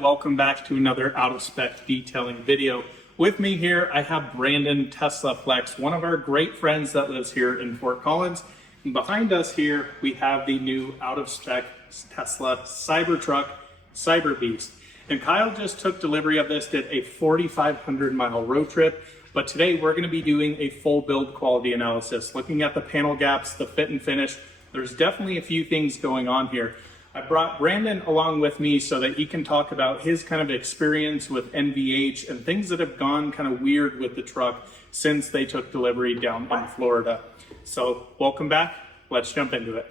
Welcome back to another Out of Spec detailing video. With me here, I have Brandon Tesla Flex, one of our great friends that lives here in Fort Collins. And behind us here, we have the new Out of Spec Tesla Cybertruck Cyber Beast. And Kyle just took delivery of this, did a 4,500 mile road trip. But today we're going to be doing a full build quality analysis, looking at the panel gaps, the fit and finish. There's definitely a few things going on here. I brought Brandon along with me so that he can talk about his kind of experience with NVH and things that have gone kind of weird with the truck since they took delivery down in Florida. So welcome back. Let's jump into it.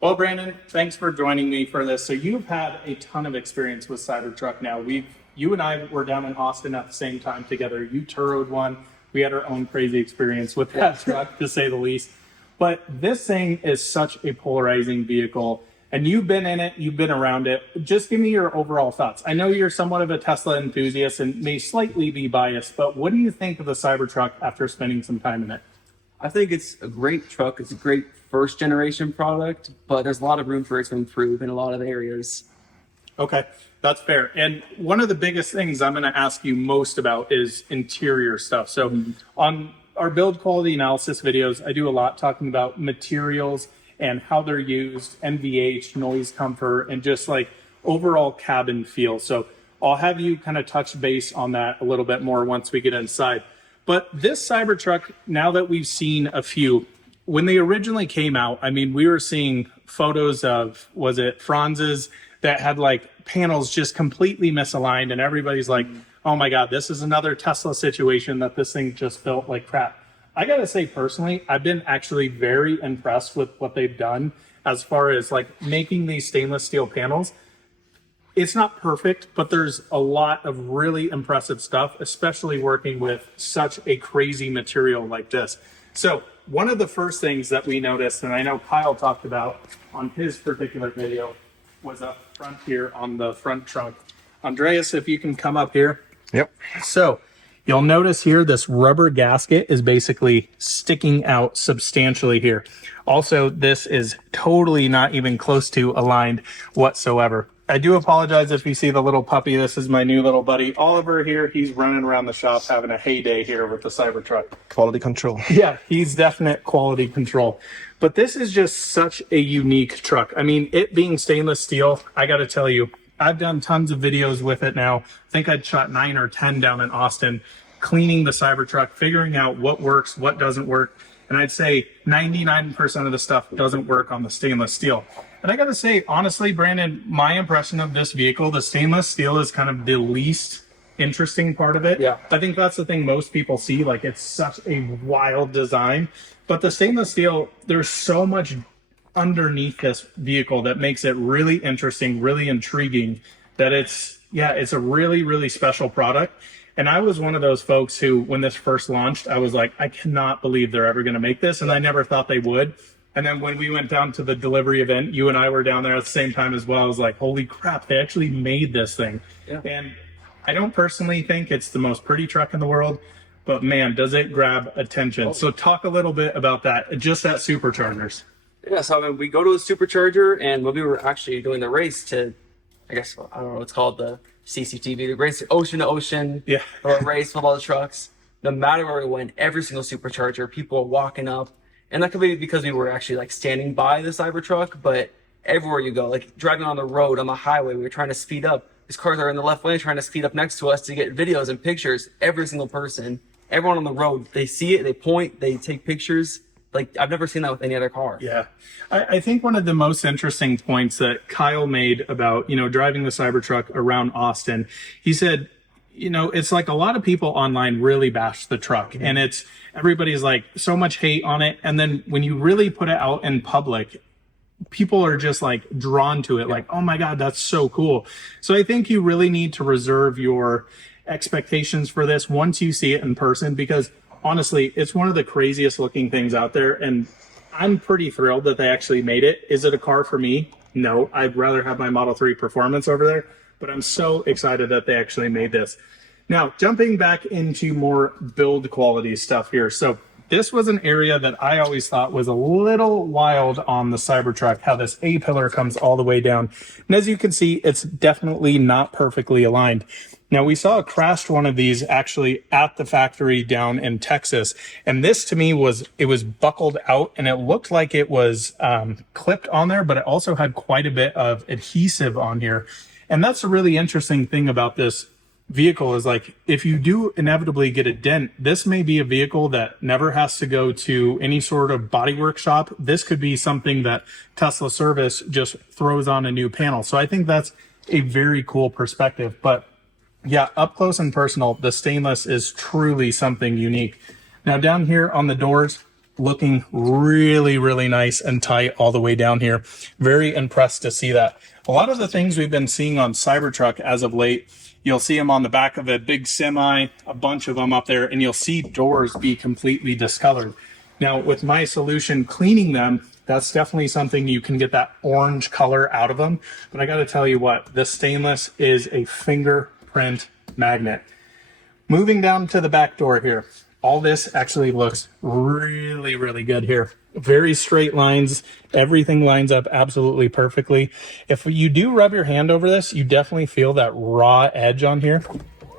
Well, Brandon, thanks for joining me for this. So you've had a ton of experience with Cybertruck now. You and I were down in Austin at the same time together. You Turoed one. We had our own crazy experience with that truck, to say the least. But this thing is such a polarizing vehicle, and you've been in it, you've been around it. Just give me your overall thoughts. I know you're somewhat of a Tesla enthusiast and may slightly be biased, but what do you think of the Cybertruck after spending some time in it? I think it's a great truck. It's a great first generation product, but there's a lot of room for it to improve in a lot of areas. Okay, that's fair. And one of the biggest things I'm going to ask you most about is interior stuff. So on our build quality analysis videos, I do a lot talking about materials and how they're used, NVH, noise comfort, and just like overall cabin feel. So I'll have you kind of touch base on that a little bit more once we get inside. But this Cybertruck, now that we've seen a few, when they originally came out, I mean, we were seeing photos of, was it Franz's, that had like panels just completely misaligned, and everybody's like, oh my God, this is another Tesla situation that this thing just built like crap. I gotta say personally, I've been actually very impressed with what they've done as far as like making these stainless steel panels. It's not perfect, but there's a lot of really impressive stuff, especially working with such a crazy material like this. So one of the first things that we noticed, and I know Kyle talked about on his particular video, was up front here on the front trunk. Andreas, if you can come up here. Yep. So you'll notice here, this rubber gasket is basically sticking out substantially here. Also, this is totally not even close to aligned whatsoever. I do apologize if you see the little puppy. This is my new little buddy, Oliver here. He's running around the shop having a heyday here with the Cybertruck. Quality control. Yeah, he's definite quality control. But this is just such a unique truck. I mean, it being stainless steel, I got to tell you, I've done tons of videos with it now. I think I'd shot 9 or 10 down in Austin, cleaning the Cybertruck, figuring out what works, what doesn't work. And I'd say 99% of the stuff doesn't work on the stainless steel. And I got to say, honestly, Brandon, my impression of this vehicle, the stainless steel is kind of the least interesting part of it. Yeah. I think that's the thing most people see. Like, it's such a wild design. But the stainless steel, there's so much underneath this vehicle that makes it really interesting, really intriguing, that it's a really, really special product. And I was one of those folks who, when this first launched, I was like, I cannot believe they're ever going to make this. And I never thought they would. And then when we went down to the delivery event, you and I were down there at the same time as well. I was like, holy crap, they actually made this thing. Yeah. And I don't personally think it's the most pretty truck in the world, but man, does it grab attention. Oh. So talk a little bit about that, just at Superchargers. Yeah, so I mean, we go to a supercharger, and when we were actually doing the race to, I guess, I don't know, it's called the CCTV, the race ocean to ocean, yeah, or a race with all the trucks. No matter where we went, every single supercharger, people were walking up. And that could be because we were actually like standing by the Cybertruck, but everywhere you go, like driving on the road, on the highway, we were trying to speed up. These cars are in the left lane trying to speed up next to us to get videos and pictures. Every single person, everyone on the road, they see it, they point, they take pictures. Like, I've never seen that with any other car. Yeah. I think one of the most interesting points that Kyle made about, driving the Cybertruck around Austin, he said, it's like a lot of people online really bash the truck, and everybody's like so much hate on it. And then when you really put it out in public, people are just like drawn to it. Yeah. Like, oh my God, that's so cool. So I think you really need to reserve your expectations for this once you see it in person, because honestly, it's one of the craziest looking things out there. And I'm pretty thrilled that they actually made it. Is it a car for me? No, I'd rather have my Model 3 Performance over there, but I'm so excited that they actually made this. Now, jumping back into more build quality stuff here. So this was an area that I always thought was a little wild on the Cybertruck, how this A-pillar comes all the way down. And as you can see, it's definitely not perfectly aligned. Now, we saw a crashed one of these actually at the factory down in Texas. And this to me was buckled out and it looked like it was clipped on there, but it also had quite a bit of adhesive on here. And that's a really interesting thing about this vehicle is like, if you do inevitably get a dent, this may be a vehicle that never has to go to any sort of body workshop. This could be something that Tesla service just throws on a new panel. So I think that's a very cool perspective. But yeah, up close and personal, the stainless is truly something unique. Now down here on the doors, looking really, really nice and tight all the way down here. Very impressed to see that. A lot of the things we've been seeing on Cybertruck as of late, you'll see them on the back of a big semi, a bunch of them up there, and you'll see doors be completely discolored. Now with my solution cleaning them, that's definitely something you can get that orange color out of them. But I got to tell you what, this stainless is a fingerprint magnet. Moving down to the back door here, all this actually looks really, really good here. Very straight lines. Everything lines up absolutely perfectly. If you do rub your hand over this, you definitely feel that raw edge on here.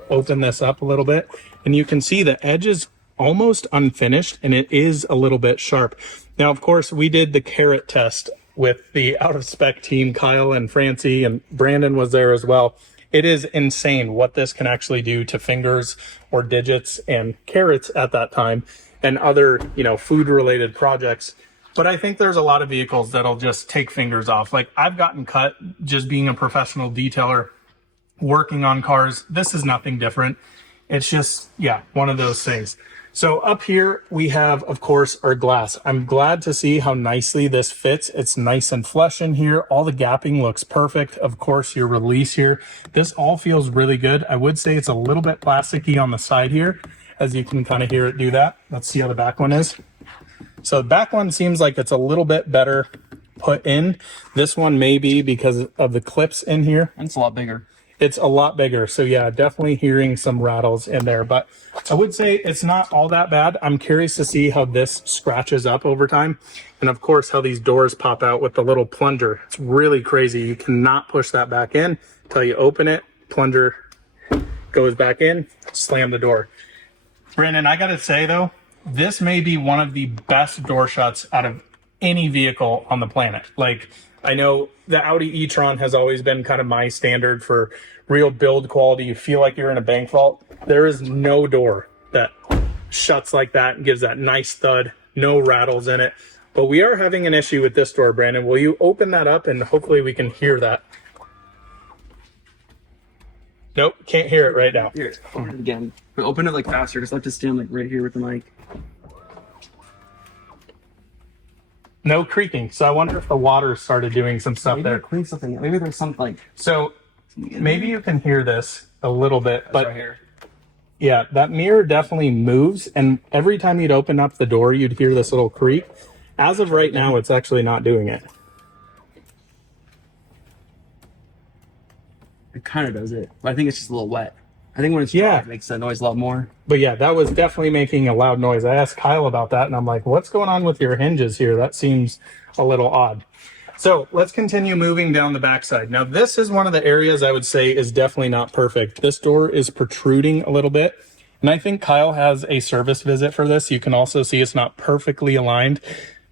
Open this up a little bit and you can see the edge is almost unfinished and it is a little bit sharp. Now, of course, we did the carrot test with the Out of Spec team. Kyle and Francie and Brandon was there as well. It is insane what this can actually do to fingers or digits and carrots at that time and other, food related projects. But I think there's a lot of vehicles that'll just take fingers off. Like I've gotten cut just being a professional detailer, working on cars. This is nothing different. It's just, one of those things. So up here we have, of course, our glass. I'm glad to see how nicely this fits. It's nice and flush in here. All the gapping looks perfect. Of course, your release here. This all feels really good. I would say it's a little bit plasticky on the side here, as you can kind of hear it do that. Let's see how the back one is. So the back one seems like it's a little bit better put in. This one may be because of the clips in here. And it's a lot bigger. It's a lot bigger. So yeah, definitely hearing some rattles in there, but I would say it's not all that bad. I'm curious to see how this scratches up over time. And of course, how these doors pop out with the little plunger. It's really crazy. You cannot push that back in until you open it. Plunger goes back in, slam the door. Brandon, I gotta say though, this may be one of the best door shuts out of any vehicle on the planet. Like, I know the Audi e-tron has always been kind of my standard for real build quality. You feel like you're in a bank vault. There is no door that shuts like that and gives that nice thud, no rattles in it. But we are having an issue with this door, Brandon. Will you open that up and hopefully we can hear that? Nope, can't hear it right now. Here, open it again. But open it faster because I have to stand right here with the mic. No creaking. So I wonder if the water started doing some stuff Maybe there. clean something. Maybe there's something So maybe you can hear this a little bit, but right here. yeah, that mirror definitely moves. And every time you'd open up the door, you'd hear this little creak. As of right now, it's actually not doing it. It kind of does it. But I think it's just a little wet. I think when it's Yeah. dry, it makes that noise a lot more. But yeah, that was definitely making a loud noise. I asked Kyle about that and I'm like, what's going on with your hinges here? That seems a little odd. So let's continue moving down the backside. Now this is one of the areas I would say is definitely not perfect. This door is protruding a little bit. And I think Kyle has a service visit for this. You can also see it's not perfectly aligned,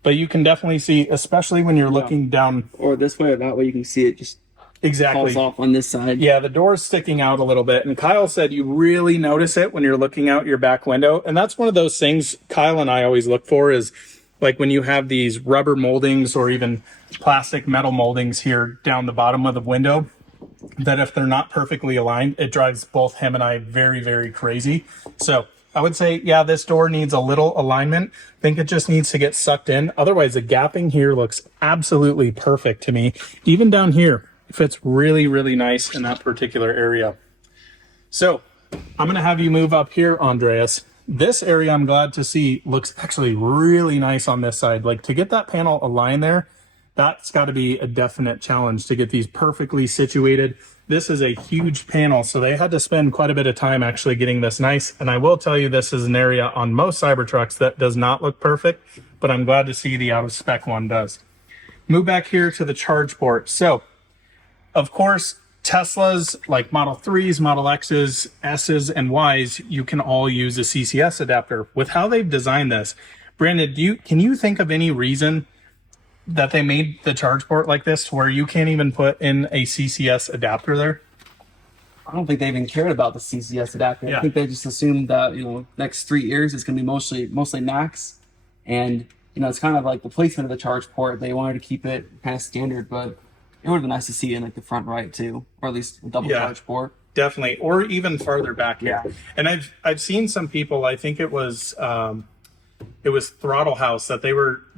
but you can definitely see, especially when you're looking down. Or this way or that way, you can see it just Exactly. falls off on this side. Yeah, the door's sticking out a little bit. And Kyle said you really notice it when you're looking out your back window. And that's one of those things Kyle and I always look for is like when you have these rubber moldings or even plastic metal moldings here down the bottom of the window, that if they're not perfectly aligned, it drives both him and I very, very crazy. So I would say, yeah, this door needs a little alignment. I think it just needs to get sucked in. Otherwise, the gapping here looks absolutely perfect to me. Even down here, it fits really, really nice in that particular area. So I'm going to have you move up here, Andreas. This area, I'm glad to see, looks actually really nice on this side. Like to get that panel aligned there, that's got to be a definite challenge to get these perfectly situated. This is a huge panel, so they had to spend quite a bit of time actually getting this nice. And I will tell you, this is an area on most Cybertrucks that does not look perfect, but I'm glad to see the out of spec one does. Move back here to the charge port. So, of course, Teslas like Model 3s, Model X's, S's, and Y's, you can all use a CCS adapter. With how they've designed this, Brandon, can you think of any reason that they made the charge port like this where you can't even put in a CCS adapter there? I don't think they even cared about the CCS adapter. Yeah. I think they just assumed that, next 3 years it's going to be mostly Max. And, it's kind of like the placement of the charge port. They wanted to keep it kind of standard, but it would have been nice to see it in like the front right too, or at least a double charge port. Definitely, or even farther back here. Yeah. And I've seen some people, I think it was Throttle House, that they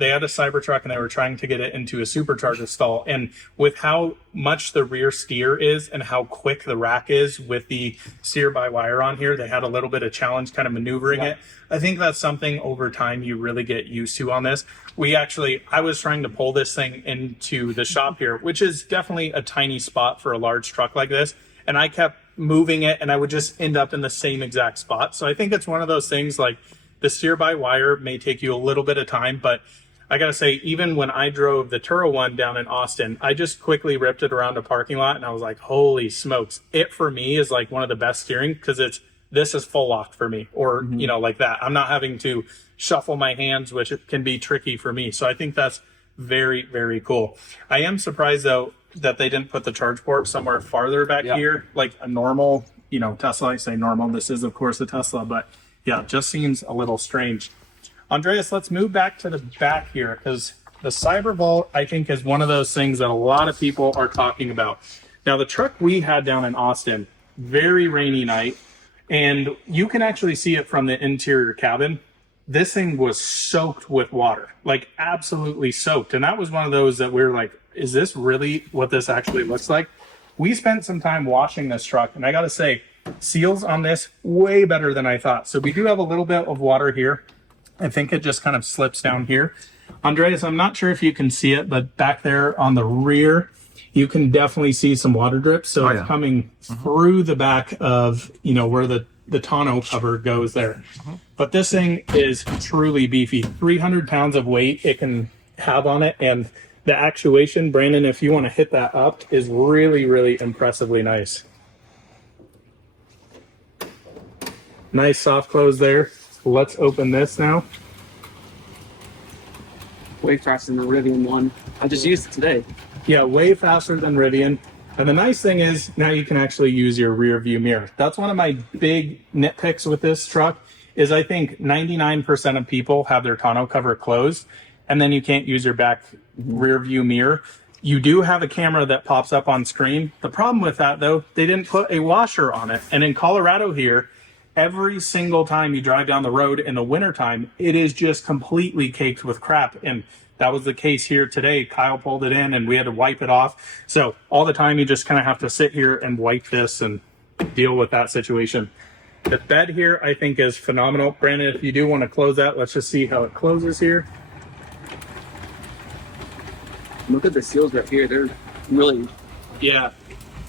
had a Cybertruck and they were trying to get it into a supercharger stall. And with how much the rear steer is and how quick the rack is with the steer by wire on here, they had a little bit of challenge kind of maneuvering it. I think that's something over time you really get used to on this. I was trying to pull this thing into the shop here, which is definitely a tiny spot for a large truck like this. And I kept moving it and I would just end up in the same exact spot. So I think it's one of those things like, the steer by wire may take you a little bit of time, but I gotta say, even when I drove the Turo one down in Austin, I just quickly ripped it around a parking lot and I was like, holy smokes. It for me is like one of the best steering because this is full lock for me, or, like that. I'm not having to shuffle my hands, which can be tricky for me. So I think that's very, very cool. I am surprised though that they didn't put the charge port somewhere farther back here, like a normal, Tesla. I say normal. This is of course a Tesla, but yeah, it just seems a little strange. Andreas, let's move back to the back here because the Cybervault, I think, is one of those things that a lot of people are talking about. Now, the truck we had down in Austin, very rainy night, and you can actually see it from the interior cabin. This thing was soaked with water, like absolutely soaked. And that was one of those that we were like, is this really what this actually looks like? We spent some time washing this truck, and I got to say, seals on this way better than I thought. So we do have a little bit of water here. I think it just kind of slips down here. Andreas, I'm not sure if you can see it, but back there on the rear, you can definitely see some water drips. So it's coming through the back of, where the tonneau cover goes there. But this thing is truly beefy. 300 pounds of weight it can have on it. And the actuation, Brandon, if you want to hit that up, is really, really impressively nice. Nice soft close there. Let's open this now. Way faster than the Rivian one. I just used it today. Yeah, way faster than Rivian. And the nice thing is now you can actually use your rear view mirror. That's one of my big nitpicks with this truck is I think 99% of people have their tonneau cover closed and then you can't use your back rear view mirror. You do have a camera that pops up on screen. The problem with that though, they didn't put a washer on it. And in Colorado here, every single time you drive down the road in the wintertime, it is just completely caked with crap. And that was the case here today. Kyle pulled it in and we had to wipe it off. So all the time you just kind of have to sit here and wipe this and deal with that situation. The bed here, I think, is phenomenal. Brandon, if you do want to close that, let's just see how it closes here. Look at the seals right here. They're really... Yeah.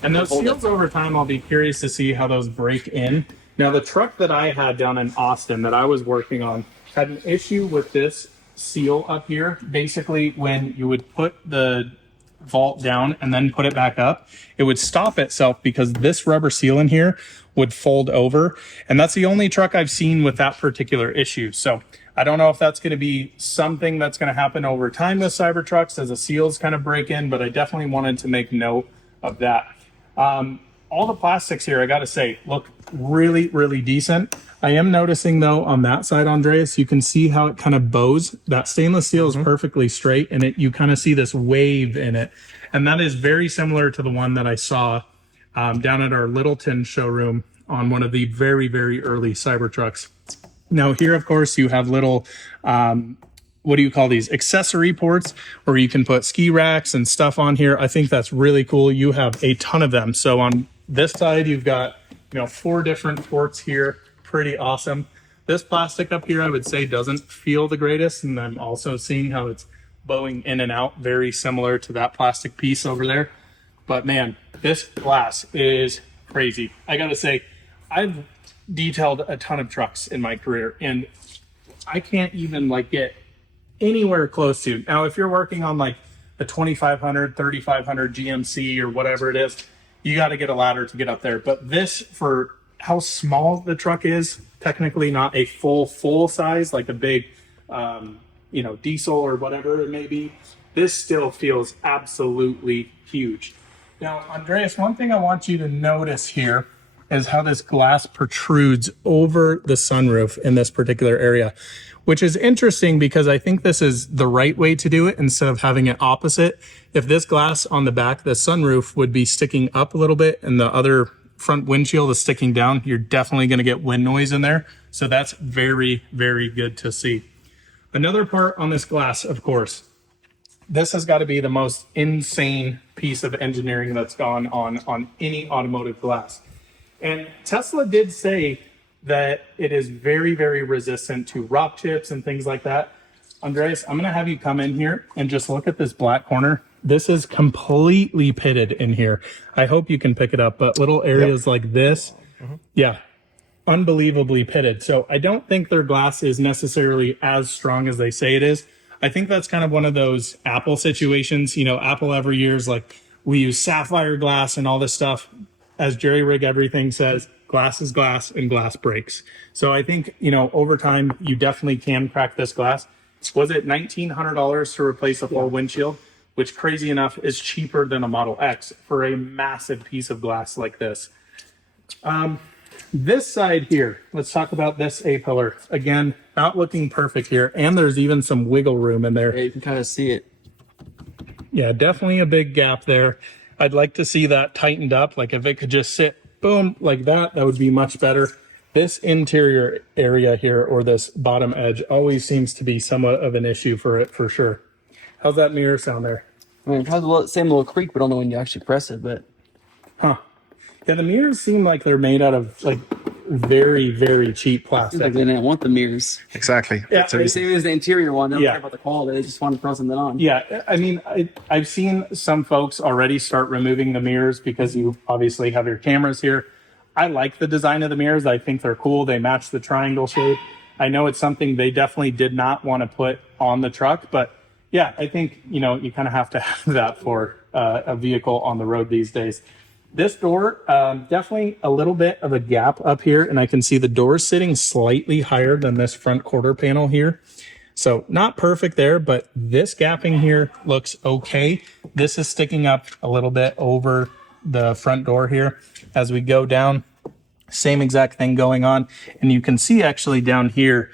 And those seals over time, I'll be curious to see how those break in. Now, the truck that I had down in Austin that I was working on had an issue with this seal up here. Basically, when you would put the vault down and then put it back up, it would stop itself because this rubber seal in here would fold over. And that's the only truck I've seen with that particular issue. So I don't know if that's going to be something that's going to happen over time with Cybertrucks as the seals kind of break in, but I definitely wanted to make note of that. All the plastics here, I got to say, look really, really decent. I am noticing though on that side, Andreas, you can see how it kind of bows. That stainless steel is perfectly straight and you kind of see this wave in it. And that is very similar to the one that I saw down at our Littleton showroom on one of the very, very early Cybertrucks. Now here, of course, you have little, what do you call these? Accessory ports where you can put ski racks and stuff on here. I think that's really cool. You have a ton of them. So on this side, you've got, 4 different ports here. Pretty awesome. This plastic up here, I would say, doesn't feel the greatest. And I'm also seeing how it's bowing in and out, very similar to that plastic piece over there. But man, this glass is crazy. I gotta say, I've detailed a ton of trucks in my career, and I can't even like get anywhere close to. Now, if you're working on like the 2500, 3500 GMC or whatever it is, you got to get a ladder to get up there. But this, for how small the truck is, technically not a full size, like a big, diesel or whatever it may be, this still feels absolutely huge. Now, Andreas, one thing I want you to notice here is how this glass protrudes over the sunroof in this particular area, which is interesting because I think this is the right way to do it instead of having it opposite. If this glass on the back, the sunroof would be sticking up a little bit and the other front windshield is sticking down, you're definitely going to get wind noise in there. So that's very, very good to see. Another part on this glass, of course, this has got to be the most insane piece of engineering that's gone on any automotive glass. And Tesla did say that it is very, very resistant to rock chips and things like that. Andreas, I'm going to have you come in here and just look at this black corner. This is completely pitted in here. I hope you can pick it up, but little areas like this, yeah, unbelievably pitted. So I don't think their glass is necessarily as strong as they say it is. I think that's kind of one of those Apple situations. You know, Apple every year is like, we use sapphire glass and all this stuff. As Jerry Rig Everything says, glass is glass and glass breaks. So I think, over time, you definitely can crack this glass. Was it $1,900 to replace a full windshield? Which, crazy enough, is cheaper than a Model X for a massive piece of glass like this. This side here, let's talk about this A-pillar. Again, not looking perfect here, and there's even some wiggle room in there. Yeah, you can kind of see it. Yeah, definitely a big gap there. I'd like to see that tightened up. Like if it could just sit, boom, like that, that would be much better. This interior area here, or this bottom edge, always seems to be somewhat of an issue for it, for sure. How's that mirror sound there? I mean, it has the same little creak, but I don't know when you actually press it, but... Huh. Yeah, the mirrors seem like they're made out of like very, very cheap plastic. Like they didn't want the mirrors. Exactly. Yeah, They say it was the interior one. They don't Yeah. care about the quality. They just want to throw something on. Yeah, I mean, I've seen some folks already start removing the mirrors because you obviously have your cameras here. I like the design of the mirrors. I think they're cool. They match the triangle shape. I know it's something they definitely did not want to put on the truck, but yeah, I think, you kind of have to have that for a vehicle on the road these days. This door, definitely a little bit of a gap up here, and I can see the door sitting slightly higher than this front quarter panel here. So not perfect there, but this gapping here looks okay. This is sticking up a little bit over the front door here. As we go down, same exact thing going on. And you can see actually down here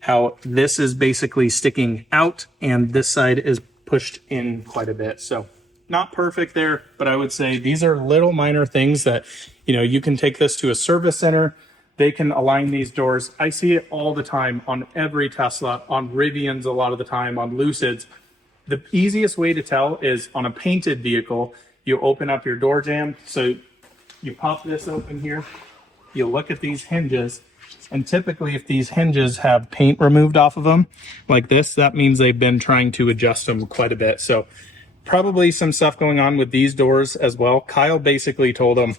how this is basically sticking out and this side is pushed in quite a bit. So not perfect there, but I would say these are little minor things that, you can take this to a service center. They can align these doors. I see it all the time on every Tesla, on Rivians a lot of the time, on Lucids. The easiest way to tell is on a painted vehicle, you open up your door jamb. So you pop this open here, you look at these hinges, and typically if these hinges have paint removed off of them like this, that means they've been trying to adjust them quite a bit. So probably some stuff going on with these doors as well. Kyle basically told them,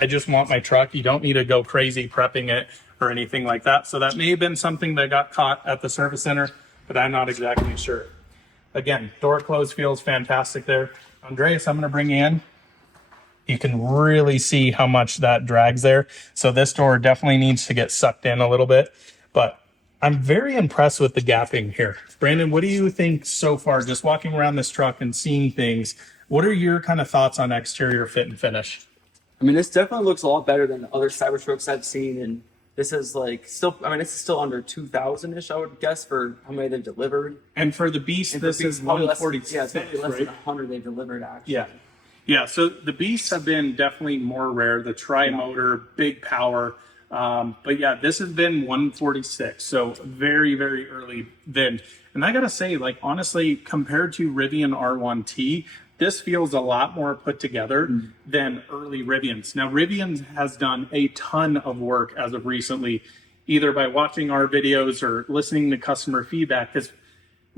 I just want my truck. You don't need to go crazy prepping it or anything like that. So that may have been something that got caught at the service center, but I'm not exactly sure. Again, door close feels fantastic there. Andreas, I'm going to bring you in. You can really see how much that drags there. So this door definitely needs to get sucked in a little bit, but I'm very impressed with the gapping here. Brandon, what do you think so far, just walking around this truck and seeing things? What are your kind of thoughts on exterior fit and finish? I mean, this definitely looks a lot better than the other Cybertrucks I've seen, and this is this is still under 2,000-ish, I would guess, for how many they've delivered. And for the Beast, And this is probably 146, yeah, it's probably less right? than 100 they've delivered, actually. Yeah. Yeah, so the Beasts have been definitely more rare, the tri-motor, big power. But yeah, this has been 146, so very, very early VIN. And I gotta say, honestly, compared to Rivian R1T, this feels a lot more put together than early Rivians. Now, Rivian has done a ton of work as of recently, either by watching our videos or listening to customer feedback, because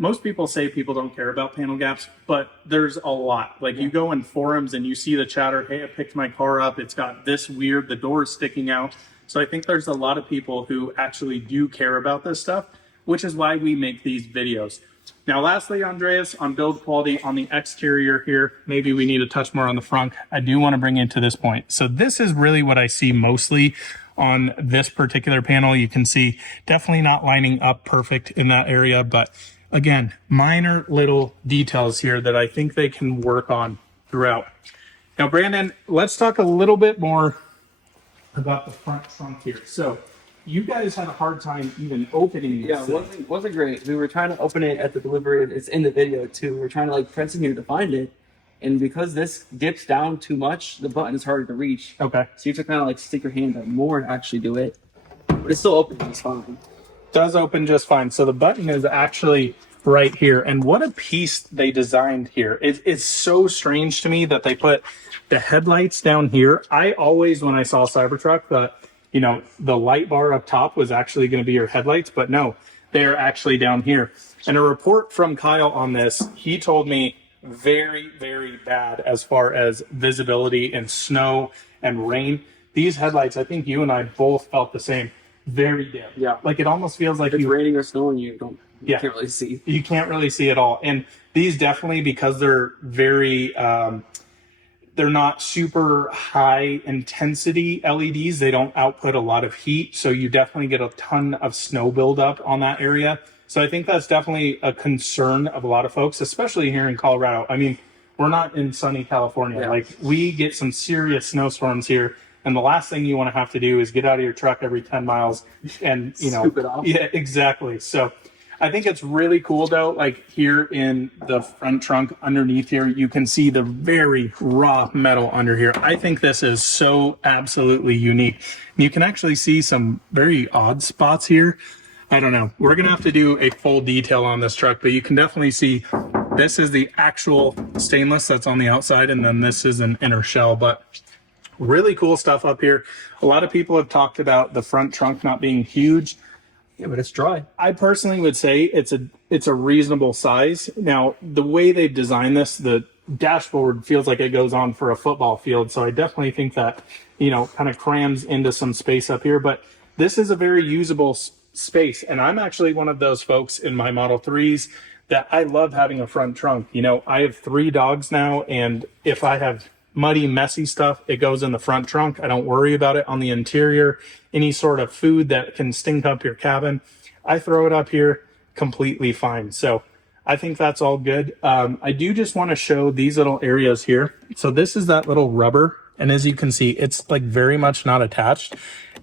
most people say people don't care about panel gaps, but there's a lot. Like you go in forums and you see the chatter, hey, I picked my car up, it's got this weird, the door is sticking out. So I think there's a lot of people who actually do care about this stuff, which is why we make these videos. Now, lastly, Andreas, on build quality on the exterior here, maybe we need to touch more on the front. I do want to bring you to this point. So this is really what I see mostly on this particular panel. You can see definitely not lining up perfect in that area, but again, minor little details here that I think they can work on throughout. Now, Brandon, let's talk a little bit more about the front trunk here. So you guys had a hard time even opening this. Yeah, wasn't great. We were trying to open it at the delivery. It's in the video too. We're trying to like press in here to find it. And because this dips down too much, the button is harder to reach. Okay. So you have to kind of like stick your hand up more to actually do it. But it's still open just fine. Does open just fine. So the button is actually right here. And what a piece they designed here. It's so strange to me that they put the headlights down here. I always, when I saw Cybertruck, thought, you know, the light bar up top was actually going to be your headlights, but no, they're actually down here. And a report from Kyle on this, he told me very, very bad as far as visibility in snow and rain. These headlights, I think you and I both felt the same. Very dim. Yeah. Like it almost feels like if it's raining or snowing, you can't really see. You can't really see at all. And these definitely, because they're very, they're not super high intensity LEDs. They don't output a lot of heat. So you definitely get a ton of snow buildup on that area. So I think that's definitely a concern of a lot of folks, especially here in Colorado. I mean, we're not in sunny California. Like we get some serious snowstorms here. And the last thing you want to have to do is get out of your truck every 10 miles and, you know, scoop it off. Yeah, exactly. So I think it's really cool though. Like here in the front trunk underneath here, you can see the very raw metal under here. I think this is so absolutely unique. You can actually see some very odd spots here. I don't know. We're going to have to do a full detail on this truck, but you can definitely see this is the actual stainless that's on the outside. And then this is an inner shell, but really cool stuff up here. A lot of people have talked about the front trunk not being huge. Yeah, but it's dry. I personally would say it's a reasonable size. Now, the way they've designed this, the dashboard feels like it goes on for a football field. So I definitely think that, you know, kind of crams into some space up here. But this is a very usable space. And I'm actually one of those folks in my Model 3s that I love having a front trunk. You know, I have 3 dogs now, and if I have muddy, messy stuff, it goes in the front trunk. I don't worry about it on the interior. Any sort of food that can stink up your cabin, I throw it up here completely fine. So I think that's all good. I do just want to show these little areas here. So this is that little rubber. And as you can see, it's like very much not attached.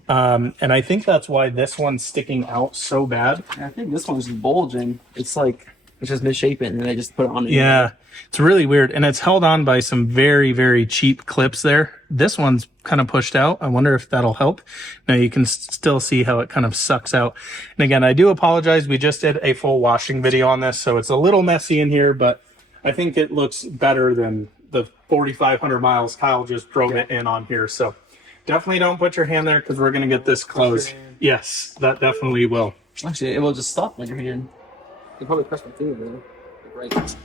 And I think that's why this one's sticking out so bad. I think this one's just bulging. It's like, it's just misshapen and they just put it on it. Yeah, it's really weird. And it's held on by some very, very cheap clips there. This one's kind of pushed out. I wonder if that'll help. Now you can still see how it kind of sucks out. And again, I do apologize. We just did a full washing video on this, so it's a little messy in here, but I think it looks better than the 4,500 miles Kyle just drove it in on here. So definitely don't put your hand there because we're going to get this closed. Yes, that definitely will. Actually, it will just stop on your hand. You probably press my finger there. Right.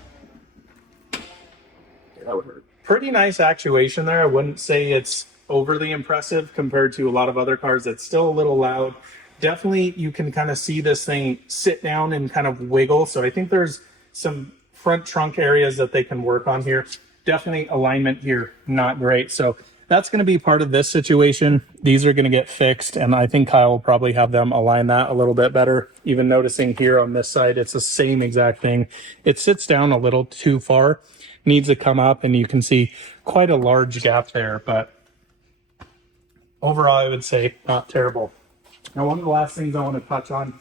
Yeah, that would hurt. Pretty nice actuation there. I wouldn't say it's overly impressive compared to a lot of other cars. It's still a little loud. Definitely, you can kind of see this thing sit down and kind of wiggle. So I think there's some front trunk areas that they can work on here. Definitely alignment here, not great. So that's going to be part of this situation. These are going to get fixed, and I think Kyle will probably have them align that a little bit better. Even noticing here on this side, it's the same exact thing. It sits down a little too far, needs to come up, and you can see quite a large gap there, but overall, I would say not terrible. Now, one of the last things I want to touch on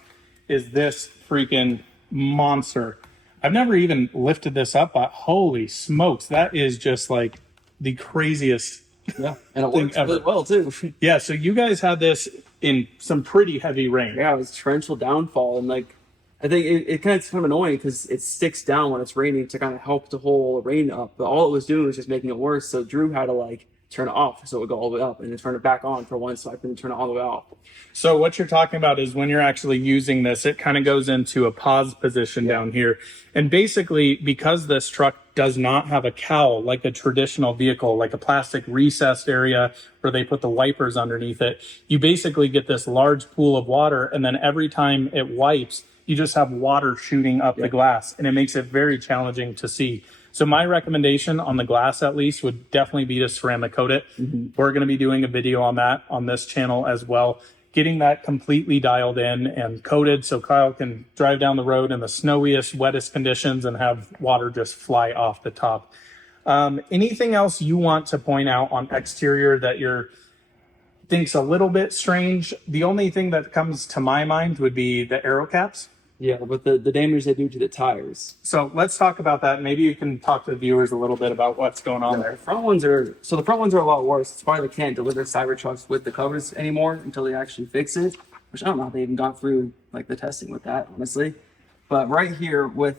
is this freaking monster. I've never even lifted this up, but holy smokes, that is just like the craziest. Yeah, and it works really well too. Yeah, so you guys had this in some pretty heavy rain. Yeah, it was torrential downfall, and like I think it's kind of annoying because it sticks down when it's raining to kind of help to hold the rain up. But all it was doing was just making it worse. So Drew had to like turn it off so it would go all the way up, and then turn it back on for one, so I can turn it all the way off. So what you're talking about is when you're actually using this, it kind of goes into a pause position down here. And basically, because this truck does not have a cowl like a traditional vehicle, like a plastic recessed area where they put the wipers underneath it, you basically get this large pool of water, and then every time it wipes, you just have water shooting up the glass, and it makes it very challenging to see. So my recommendation on the glass, at least, would definitely be to ceramic coat it. We're going to be doing a video on that on this channel as well, getting that completely dialed in and coated so Kyle can drive down the road in the snowiest, wettest conditions and have water just fly off the top. Anything else you want to point out on exterior that you're think's a little bit strange? The only thing that comes to my mind would be the aero caps. Yeah, but the damage they do to the tires. So let's talk about that. Maybe you can talk to the viewers a little bit about what's going on there. The front ones are a lot worse. It's why they can't deliver Cybertrucks with the covers anymore until they actually fix it. Which I don't know how they even got through like the testing with that, honestly. But right here, we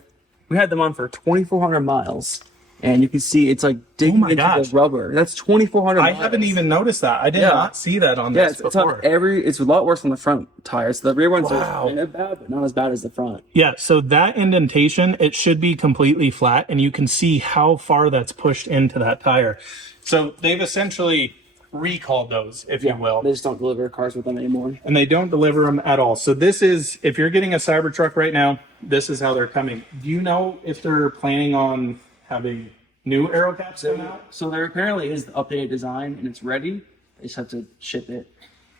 had them on for 2,400 miles, and you can see it's like digging into the rubber. That's 2,400 miles. I haven't even noticed that. I did not see that on this before. It's a lot worse on the front tires. The rear ones are kind of bad, but not as bad as the front. Yeah, so that indentation, it should be completely flat, and you can see how far that's pushed into that tire. So they've essentially recalled those, if you will. They just don't deliver cars with them anymore. And they don't deliver them at all. So this is, if you're getting a Cybertruck right now, this is how they're coming. Do you know if they're planning on having new aero caps come out? So there apparently is the updated design, and it's ready. They just have to ship it.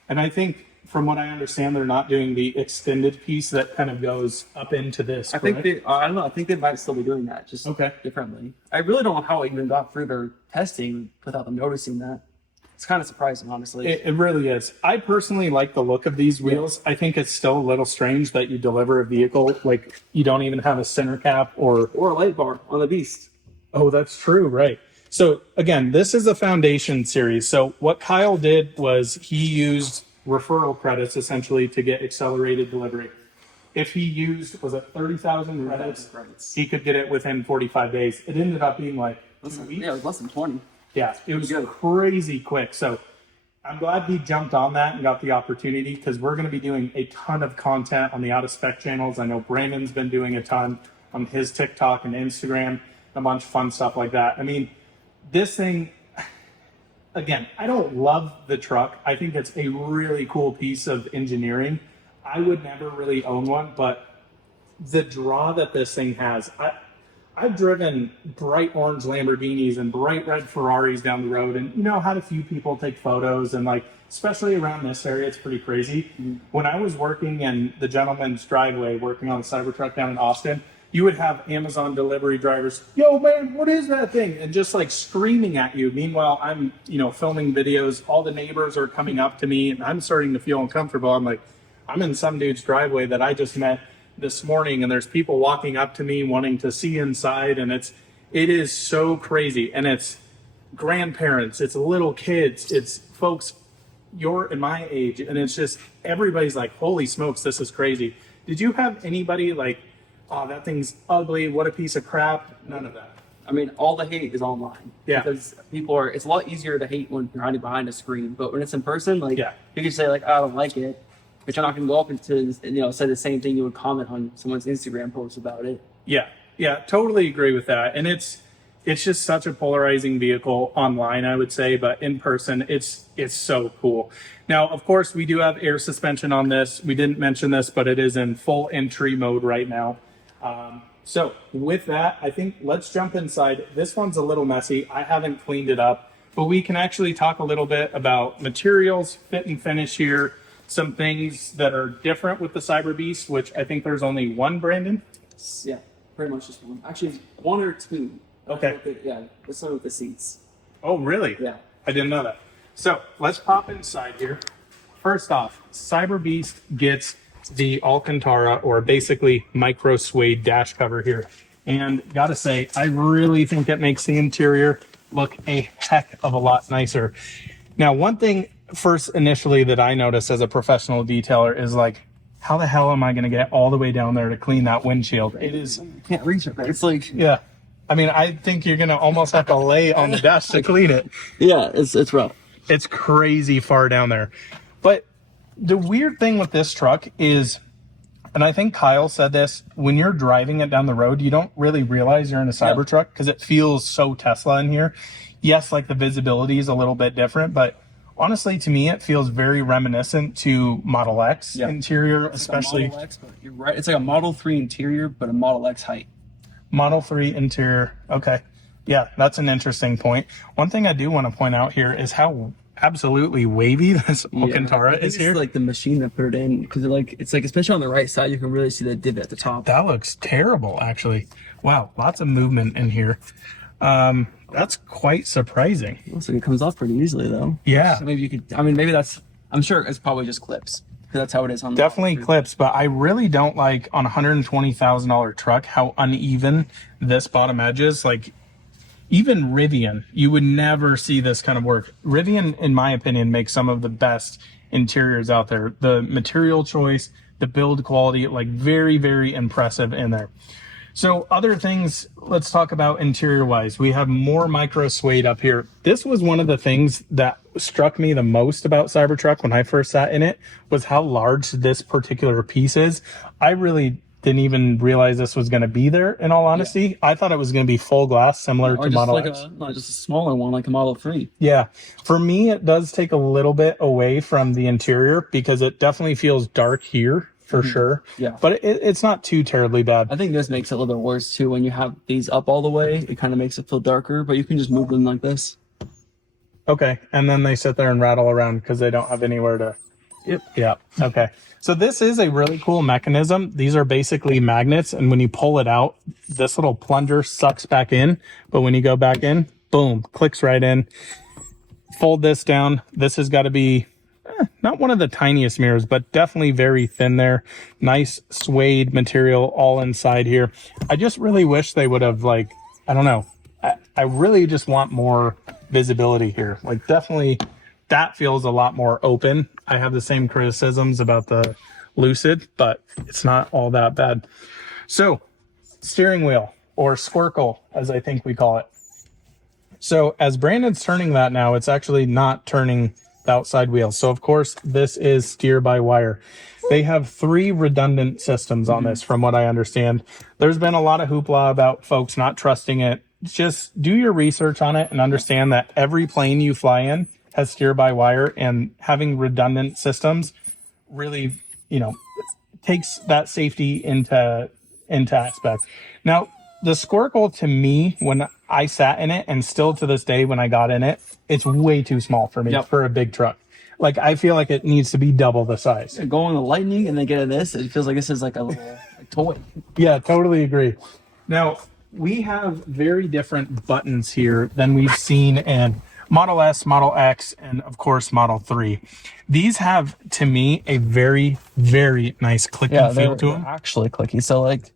And I think, from what I understand, they're not doing the extended piece that kind of goes up into this. I think I don't know. I think they might still be doing that, just differently. I really don't know how it even got through their testing without them noticing that. It's kind of surprising, honestly. It really is. I personally like the look of these wheels. I think it's still a little strange that you deliver a vehicle like you don't even have a center cap or a light bar on the Beast. Oh, that's true, right. So again, this is a foundation series. So what Kyle did was he used referral credits essentially to get accelerated delivery. If he used, was it 30,000 credits, he could get it within 45 days. It ended up being like 2 weeks. Yeah, it was less than 20. Yeah, it was crazy quick. So I'm glad he jumped on that and got the opportunity, because we're going to be doing a ton of content on the Out of Spec channels. I know Brandon's been doing a ton on his TikTok and Instagram, a bunch of fun stuff like that. I mean, this thing, again, I don't love the truck. I think it's a really cool piece of engineering. I would never really own one, but the draw that this thing has, I've driven bright orange Lamborghinis and bright red Ferraris down the road, and had a few people take photos, and like, especially around this area, it's pretty crazy. When I was working in the gentleman's driveway, working on the Cybertruck down in Austin, you would have Amazon delivery drivers, yo man, what is that thing? And just like screaming at you. Meanwhile, I'm, filming videos. All the neighbors are coming up to me, and I'm starting to feel uncomfortable. I'm like, I'm in some dude's driveway that I just met this morning, and there's people walking up to me wanting to see inside, and it is so crazy. And it's grandparents, it's little kids, it's folks your and my age, and it's just everybody's like, holy smokes, this is crazy. Did you have anybody like, oh, that thing's ugly, what a piece of crap? None of that. I mean, all the hate is online. Yeah. Because it's a lot easier to hate when you're hiding behind a screen, but when it's in person, like, you can say like, I don't like it, but you're not going to go up and say the same thing you would comment on someone's Instagram post about it. Yeah, totally agree with that. And it's just such a polarizing vehicle online, I would say, but in person, it's so cool. Now, of course, we do have air suspension on this. We didn't mention this, but it is in full entry mode right now. So with that, I think let's jump inside. This one's a little messy. I haven't cleaned it up, but we can actually talk a little bit about materials, fit and finish here, some things that are different with the Cyber Beast, which I think there's only one, Brandon. Yeah, pretty much just one. Actually, one or two. Okay. Let's start with the seats. Oh, really? Yeah. I didn't know that. So let's pop inside here. First off, Cyber Beast gets the Alcantara, or basically micro suede dash cover here. And gotta say, I really think it makes the interior look a heck of a lot nicer. Now, one thing first initially that I noticed as a professional detailer is like, how the hell am I going to get all the way down there to clean that windshield? It is, you can't reach it. It's like, yeah. I mean, I think you're gonna almost have to lay on the dash to clean it. Yeah, it's rough. It's crazy far down there. But the weird thing with this truck is, and I think Kyle said this, when you're driving it down the road, you don't really realize you're in a Cybertruck because it feels so Tesla in here. Yes, like the visibility is a little bit different, but honestly, to me, it feels very reminiscent to Model X interior, especially. Model X, but you're right. It's like a Model 3 interior, but a Model X height. Model 3 interior. Okay. Yeah, that's an interesting point. One thing I do want to point out here is how absolutely wavy this Alcantara is here. It's like the machine that put it in, because it's like especially on the right side, you can really see the divot at the top. That looks terrible, actually. Wow, lots of movement in here. That's quite surprising. Looks like it comes off pretty easily, though. Yeah. So maybe you could. I mean, maybe that's. I'm sure it's probably just clips, because that's how it is on. Definitely clips, but I really don't like on a $120,000 truck how uneven this bottom edge is. Like, even Rivian, you would never see this kind of work. Rivian, in my opinion, makes some of the best interiors out there. The material choice, the build quality, like very, very impressive in there. So other things, let's talk about interior wise. We have more micro suede up here. This was one of the things that struck me the most about Cybertruck when I first sat in it, was how large this particular piece is. I really didn't even realize this was going to be there, in all honesty. Yeah. I thought it was going to be full glass, similar to Model X. Not just a smaller one, like a Model 3. Yeah. For me, it does take a little bit away from the interior because it definitely feels dark here. For sure. Yeah. But it's not too terribly bad. I think this makes it a little bit worse too. When you have these up all the way, it kind of makes it feel darker, but you can just move them like this. Okay. And then they sit there and rattle around because they don't have anywhere to. Yep. Yeah. Okay. So this is a really cool mechanism. These are basically magnets. And when you pull it out, this little plunger sucks back in. But when you go back in, boom, clicks right in. Fold this down. This has got to be not one of the tiniest mirrors, but definitely very thin there. Nice suede material all inside here. I just really wish they would have, like, I don't know. I really just want more visibility here. Like, definitely that feels a lot more open. I have the same criticisms about the Lucid, but it's not all that bad. So, steering wheel, or Squircle, as I think we call it. So as Brandon's turning that now, it's actually not turning the outside wheels. So of course, this is steer by wire. They have 3 redundant systems on this, from what I understand. There's been a lot of hoopla about folks not trusting it. Just do your research on it and understand that every plane you fly in has steer by wire, and having redundant systems really, takes that safety into aspect. Now, the Squircle, to me, when I sat in it, and still to this day when I got in it, it's way too small for me for a big truck. Like, I feel like it needs to be double the size. Go on the Lightning and then get in this. It feels like this is like a little toy. Yeah, totally agree. Now, we have very different buttons here than we've seen in Model S, Model X, and of course Model 3. These have, to me, a very, very nice clicking feel to them. Actually clicky. So like,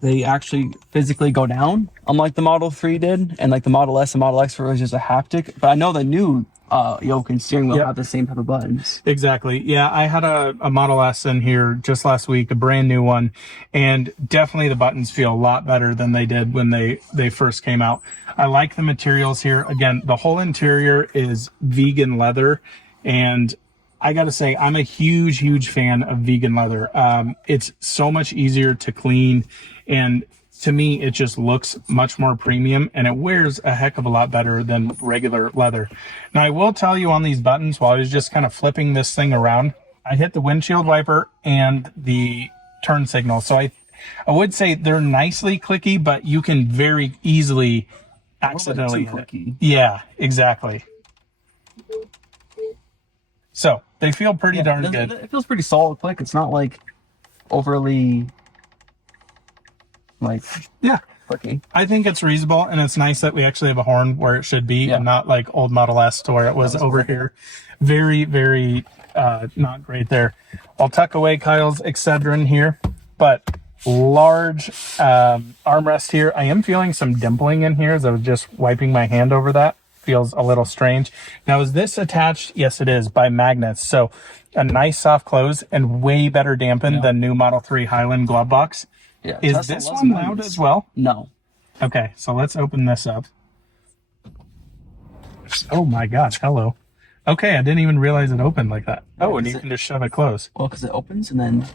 they actually physically go down, unlike the Model 3 did, and like the Model S and Model X was just a haptic. But I know the new yoke and steering wheel have the same type of buttons. Exactly. Yeah, I had a Model S in here just last week, a brand new one, and definitely the buttons feel a lot better than they did when they first came out. I like the materials here. Again, the whole interior is vegan leather, and I got to say, I'm a huge, huge fan of vegan leather. It's so much easier to clean, and to me, it just looks much more premium, and it wears a heck of a lot better than regular leather. Now, I will tell you on these buttons, while I was just kind of flipping this thing around, I hit the windshield wiper and the turn signal. So I would say they're nicely clicky, but you can very easily accidentally hit it. Yeah, exactly. So they feel pretty darn good. It feels pretty solid click. It's not like overly clicky. I think it's reasonable, and it's nice that we actually have a horn where it should be, and not like old Model S to where it was over here. Very, very not great there. I'll tuck away Kyle's Excedrin here, but large armrest here. I am feeling some dimpling in here as I was just wiping my hand over that. Feels a little strange. Now, is this attached? Yes, it is, by magnets. So a nice soft close and way better dampened than new Model 3 Highland glove box. Yeah. Is this one loud as well? No. Okay, so let's open this up. Oh my gosh, hello. Okay, I didn't even realize it opened like that. Oh, and you can just shove it closed. Well, because it opens and then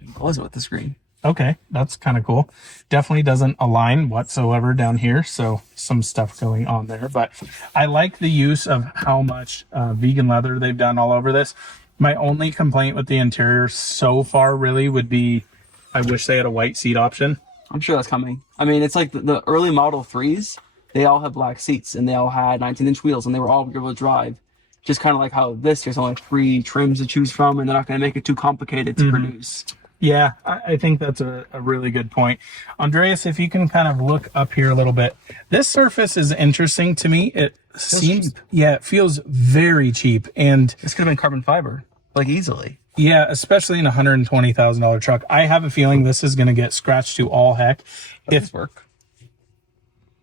you can close it with the screen. Okay, that's kind of cool. Definitely doesn't align whatsoever down here, so some stuff going on there. But I like the use of how much vegan leather they've done all over this. My only complaint with the interior so far really would be I wish they had a white seat option. I'm sure that's coming. I mean, it's like the early Model 3s, they all had black seats and they all had 19-inch wheels and they were all able to drive. Just kind of like how this, there's only 3 trims to choose from and they're not going to make it too complicated to produce. Yeah, I think that's a really good point. Andreas, if you can kind of look up here a little bit. This surface is interesting to me. It seems, yeah, it feels very cheap. And This could have been carbon fiber, like easily. yeah, especially in a $120,000 truck. I have a feeling this is going to get scratched to all heck. If work.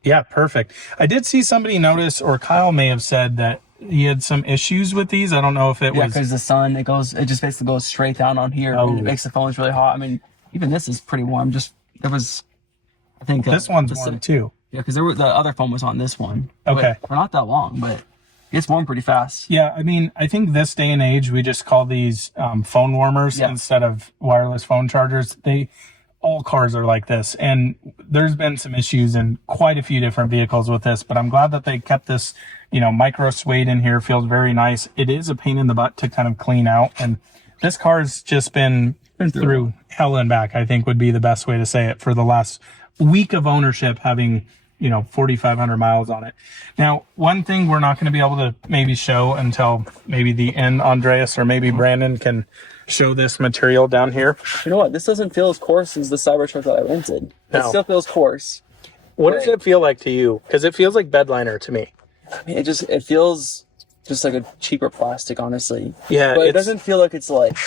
Yeah, perfect. I did see somebody notice, or Kyle may have said that he had some issues with these. I don't know if it Yeah, was. because the sun, it just basically goes straight down on here and it makes the phones really hot. I mean, even this is pretty warm. I think This one's warm too. Yeah, because the other phone was on this one. Okay. But for not that long, but it's warm pretty fast. Yeah, I mean, I think this day and age, we just call these phone warmers instead of wireless phone chargers. All cars are like this. And there's been some issues in quite a few different vehicles with this, but I'm glad that they kept this, micro suede in here. Feels very nice. It is a pain in the butt to kind of clean out. And this car's just been through hell and back, I think would be the best way to say it, for the last week of ownership, having 4,500 miles on it. Now, one thing we're not going to be able to maybe show until maybe the end, Andreas, or maybe Brandon can show this material down here. You know what? This doesn't feel as coarse as the Cybertruck that I rented. It No. still feels coarse. What does it feel like to you? Because it feels like bed liner to me. I mean, it feels just like a cheaper plastic, honestly. Yeah, But it doesn't feel like it's like,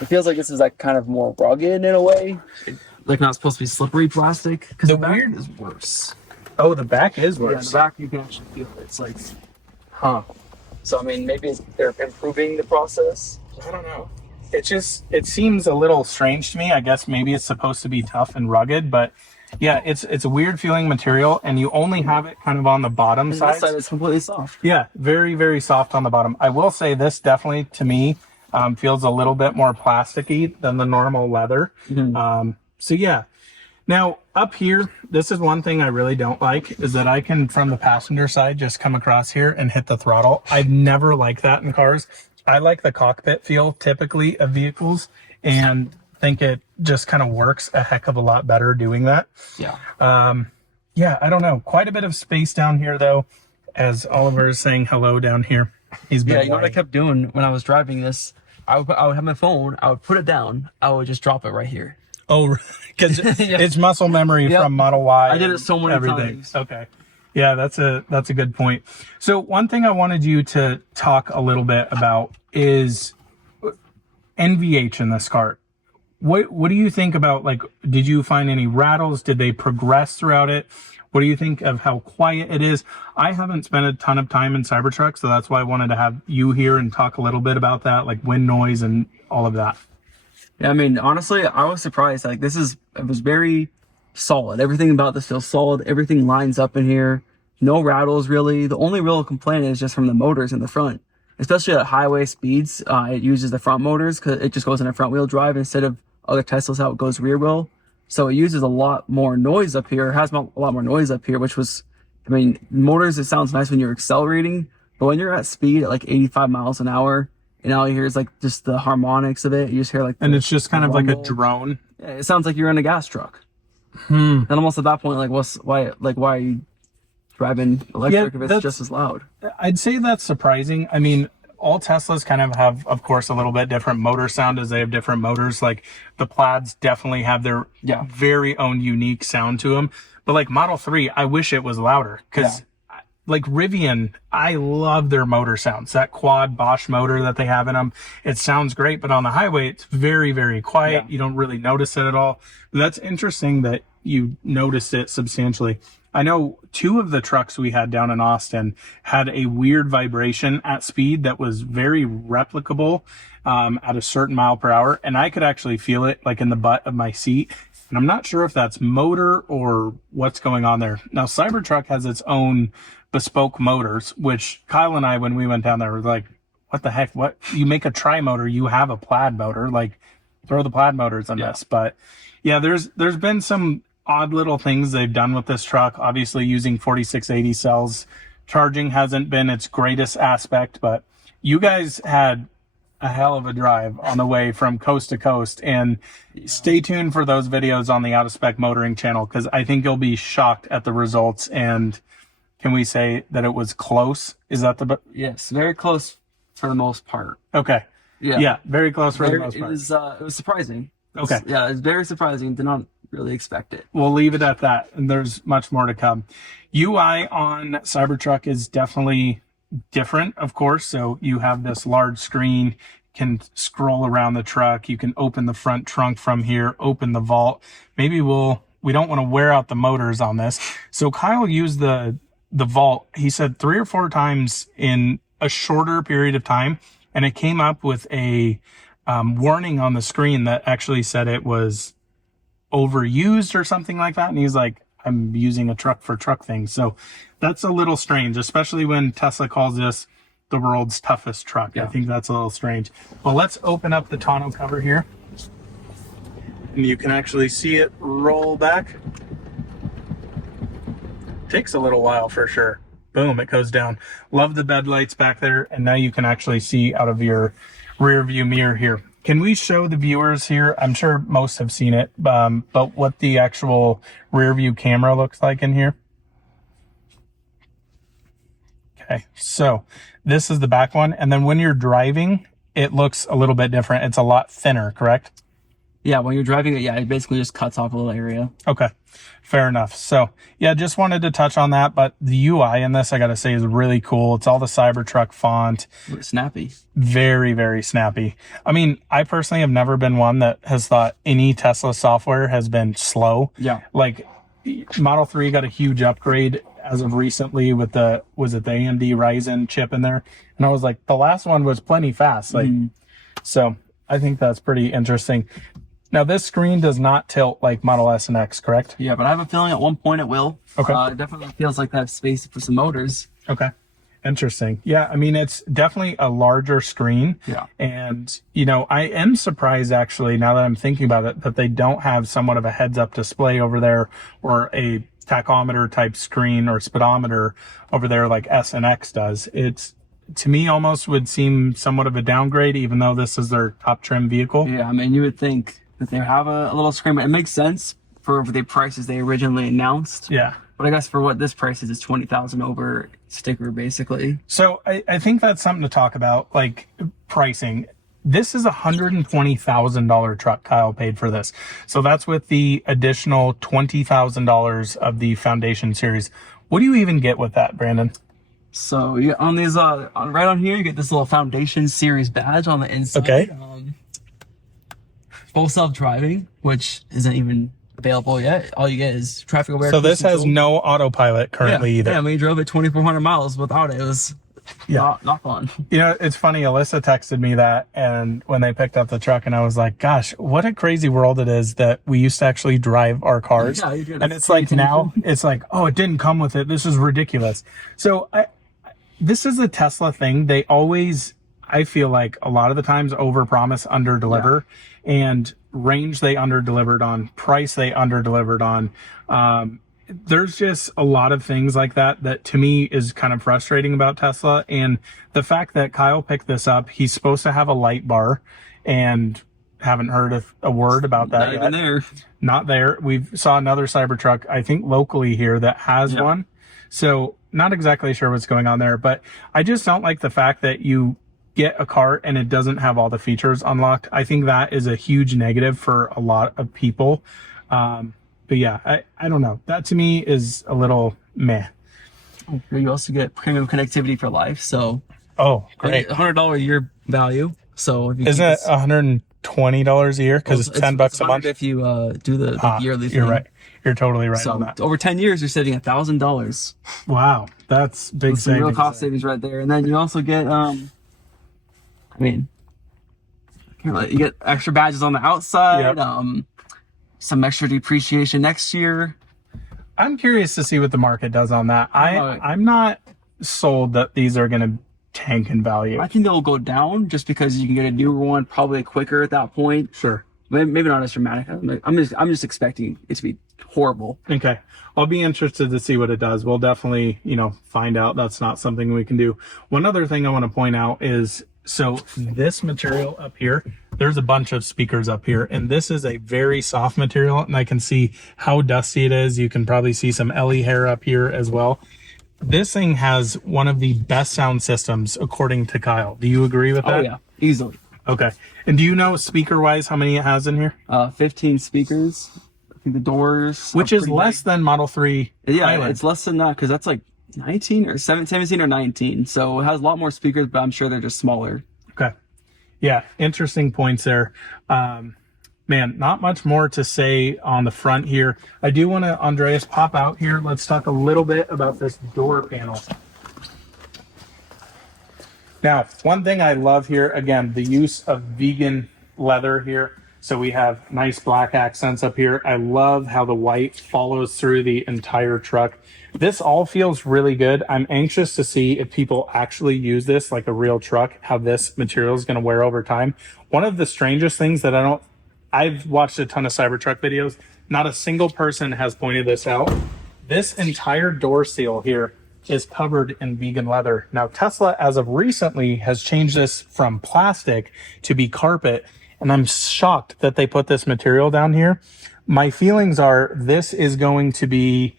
it feels like this is like kind of more rugged in a way. Like not supposed to be slippery plastic. Because the back is worse. Oh, the back is Yeah, worse. the back you can actually feel it. It's like, Huh. so I mean, maybe they're improving the process. I don't know. It seems a little strange to me. I guess maybe it's supposed to be tough and rugged, but yeah, it's a weird feeling material, and you only have it kind of on the bottom And side. this side is completely soft. Yeah, very, very soft on the bottom. I will say this definitely, to me, feels a little bit more plasticky than the normal leather. So yeah. Now, up here, this is one thing I really don't like, is that I can, from the passenger side, just come across here and hit the throttle. I've never liked that in cars. I like the cockpit feel, typically, of vehicles, and think it just kind of works a heck of a lot better doing that. Yeah. Yeah, I don't know. Quite a bit of space down here, though, as Oliver is saying hello down here. He's been Yeah, you know what I kept doing when I was driving this? I would have my phone, I would put it down, I would just drop it right here. Oh, because it's muscle memory from Model Y. I did it so many times. Okay. Yeah, that's a good point. So one thing I wanted you to talk a little bit about is NVH in this car. What do you think about, like, did you find any rattles? Did they progress throughout it? What do you think of how quiet it is? I haven't spent a ton of time in Cybertruck, so that's why I wanted to have you here and talk a little bit about that, like wind noise and all of that. Yeah, I mean, honestly, I was surprised. Like, it was very solid. Everything about this feels solid. Everything lines up in here. No rattles, really. The only real complaint is just from the motors in the front. Especially at highway speeds, it uses the front motors because it just goes in a front wheel drive instead of other Teslas how it goes rear wheel. So it uses a lot more noise up here. It has a lot more noise up here, which was, I mean, motors, it sounds nice when you're accelerating, but when you're at speed at like 85 miles an hour, and all you hear is like just the harmonics of it. You just hear like, And it's just kind of like a rumble. drone. Yeah, it sounds like you're in a gas truck. And almost at that point, like, why are you driving electric if it's just as loud? I'd say that's surprising. I mean, all Teslas kind of have, of course, a little bit different motor sound as they have different motors. Like the Plaids definitely have their very own unique sound to them. But like Model 3, I wish it was louder because like Rivian, I love their motor sounds. That quad Bosch motor that they have in them, it sounds great, but on the highway, it's very, very quiet. You don't really notice it at all. That's interesting that you noticed it substantially. I know 2 of the trucks we had down in Austin had a weird vibration at speed that was very replicable at a certain mile per hour. And I could actually feel it like in the butt of my seat. And I'm not sure if that's motor or what's going on there. Now, Cybertruck has its own bespoke motors, which Kyle and I, when we went down there, were like, what the heck? What? You make a tri-motor, you have a plaid motor. Like, throw the plaid motors in this. But yeah, there's been some odd little things they've done with this truck. Obviously, using 4680 cells. Charging hasn't been its greatest aspect, but you guys had a hell of a drive on the way from coast to coast, and stay tuned for those videos on the Out of Spec Motoring channel, because I think you'll be shocked at the results. And can we say that it was close? Is that the Yes, very close for the most part. Okay. Yeah, very close for the most part. It was surprising. Okay. Yeah, it's very surprising. Did not really expect it. We'll leave it at that, and there's much more to come. UI on Cybertruck is definitely different, of course. So you have this large screen, can scroll around the truck. You can open the front trunk from here, open the vault. Maybe we don't want to wear out the motors on this. So Kyle used the vault, he said 3 or 4 times in a shorter period of time, and it came up with a warning on the screen that actually said it was overused or something like that. And he's like, I'm using a truck for truck thing. So that's a little strange, especially when Tesla calls this the world's toughest truck. Yeah. I think that's a little strange. Well, let's open up the tonneau cover here, and you can actually see it roll back. Takes a little while for sure. Boom, it goes down. Love the bed lights back there, and now you can actually see out of your rear view mirror here. Can we show the viewers here? I'm sure most have seen it, but what the actual rear view camera looks like in here. Okay, so this is the back one, and then when you're driving, it looks a little bit different. It's a lot thinner, correct? Yeah, when you're driving it, yeah, it basically just cuts off a little area. Okay, fair enough. So yeah, just wanted to touch on that, but the UI in this, I gotta say, is really cool. It's all the Cybertruck font. Snappy. Very, very snappy. I mean, I personally have never been one that has thought any Tesla software has been slow. Yeah. Like, Model 3 got a huge upgrade as of recently with the AMD Ryzen chip in there. And I was like, the last one was plenty fast. Like, so I think that's pretty interesting. Now, this screen does not tilt like Model S and X, correct? Yeah, but I have a feeling at one point it will. Okay. It definitely feels like they have space for some motors. Okay. Interesting. Yeah, I mean, it's definitely a larger screen. Yeah. And, you know, I am surprised, actually, now that I'm thinking about it, that they don't have somewhat of a heads-up display over there, or a tachometer type screen or speedometer over there like S and X does. It's, to me, almost would seem somewhat of a downgrade, even though this is their top trim vehicle. Yeah, I mean, you would think that they have a little screen, but it makes sense for the prices they originally announced. Yeah. But I guess for what this price is, it's $20,000 over sticker, basically. So I think that's something to talk about, like pricing. This is a $120,000 truck Kyle paid for this. So that's with the additional $20,000 of the Foundation series. What do you even get with that, Brandon? So you on these, right on here, you get this little Foundation series badge on the inside. Okay. Full self-driving, which isn't even available yet. All you get is traffic aware. So this has no autopilot currently either. Yeah, we drove it 2,400 miles without it. It was not fun. You know, it's funny. Alyssa texted me that, and when they picked up the truck, and I was like, gosh, what a crazy world it is that we used to actually drive our cars. Yeah, and it's like now, it's like, oh, it didn't come with it. This is ridiculous. So this is a Tesla thing. They always, I feel like a lot of the times, overpromise, underdeliver. Yeah. And range they underdelivered on, price they underdelivered on. There's just a lot of things like that to me is kind of frustrating about Tesla. And the fact that Kyle picked this up, he's supposed to have a light bar, and haven't heard a word about that yet. Not even there. Not there. We saw another Cybertruck, I think locally here, that has one. So not exactly sure what's going on there, but I just don't like the fact that you get a car and it doesn't have all the features unlocked. I think that is a huge negative for a lot of people. But yeah, I don't know. That to me is a little meh. You also get premium connectivity for life. So, oh, great. $100 a year value. So, if you isn't it $120 a year? Because it's $10 a month. If you do the yearly thing. You're right. You're totally right on that. Over 10 years, you're saving $1,000. Wow, that's big savings. Real cost savings right there. And then you also get I mean, you get extra badges on the outside. Yep. some extra depreciation next year. I'm curious to see what the market does on that. I'm not sold that these are going to tank in value. I think they'll go down just because you can get a newer one probably quicker at that point. Sure. Maybe not as dramatic. I'm just expecting it to be horrible. Okay. I'll be interested to see what it does. We'll definitely, find out. That's not something we can do. One other thing I want to point out is, so this material up here, there's a bunch of speakers up here, and this is a very soft material, and I can see how dusty it is. You can probably see some LE hair up here as well. This thing has one of the best sound systems, according to Kyle. Do you agree with that? Oh, yeah. Easily. Okay. And do you know, speaker-wise, how many it has in here? 15 speakers. I think the doors... Which is less than Model 3 Yeah, Highland. it's less than that, because that's like 19 or 17 or 19. So it has a lot more speakers, but I'm sure they're just smaller. Okay. Yeah, interesting points there. Man, not much more to say on the front here. I do want to, Andreas, pop out here. Let's talk a little bit about this door panel. Now, one thing I love here, again, the use of vegan leather here. So we have nice black accents up here. I love how the white follows through the entire truck. This all feels really good. I'm anxious to see if people actually use this like a real truck, how this material is going to wear over time. One of the strangest things that I've watched a ton of Cybertruck videos. Not a single person has pointed this out. This entire door seal here is covered in vegan leather. Now, Tesla, as of recently, has changed this from plastic to be carpet, and I'm shocked that they put this material down here. My feelings are this is going to be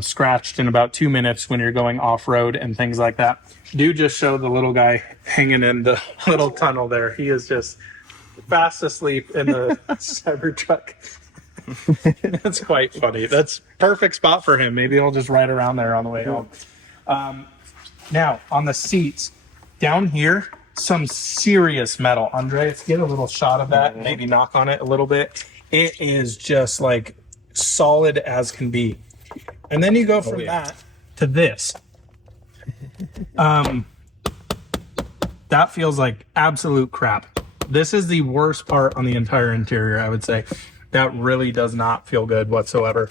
scratched in about 2 minutes when you're going off-road and things like that. Do just show the little guy hanging in the little tunnel there. He is just fast asleep in the Cybertruck. That's quite funny. That's perfect spot for him. Maybe he'll just ride around there on the way home. Now, on the seats, down here, some serious metal. Andreas, get a little shot of that. Maybe knock on it a little bit. It is just like solid as can be. And then you go from that to this. That feels like absolute crap. This is the worst part on the entire interior, I would say. That really does not feel good whatsoever.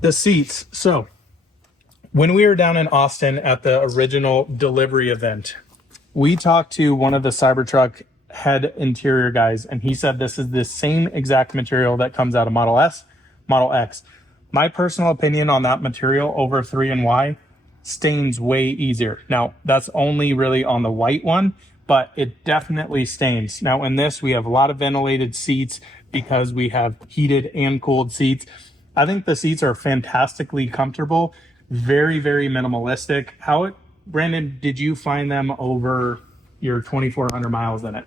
The seats. So when we were down in Austin at the original delivery event, we talked to one of the Cybertruck head interior guys, and he said this is the same exact material that comes out of Model S, Model X. My personal opinion on that material over 3 and Y, stains way easier. Now, that's only really on the white one, but it definitely stains. Now, in this, we have a lot of ventilated seats because we have heated and cooled seats. I think the seats are fantastically comfortable, very, very minimalistic. Brandon, did you find them over your 2,400 miles in it?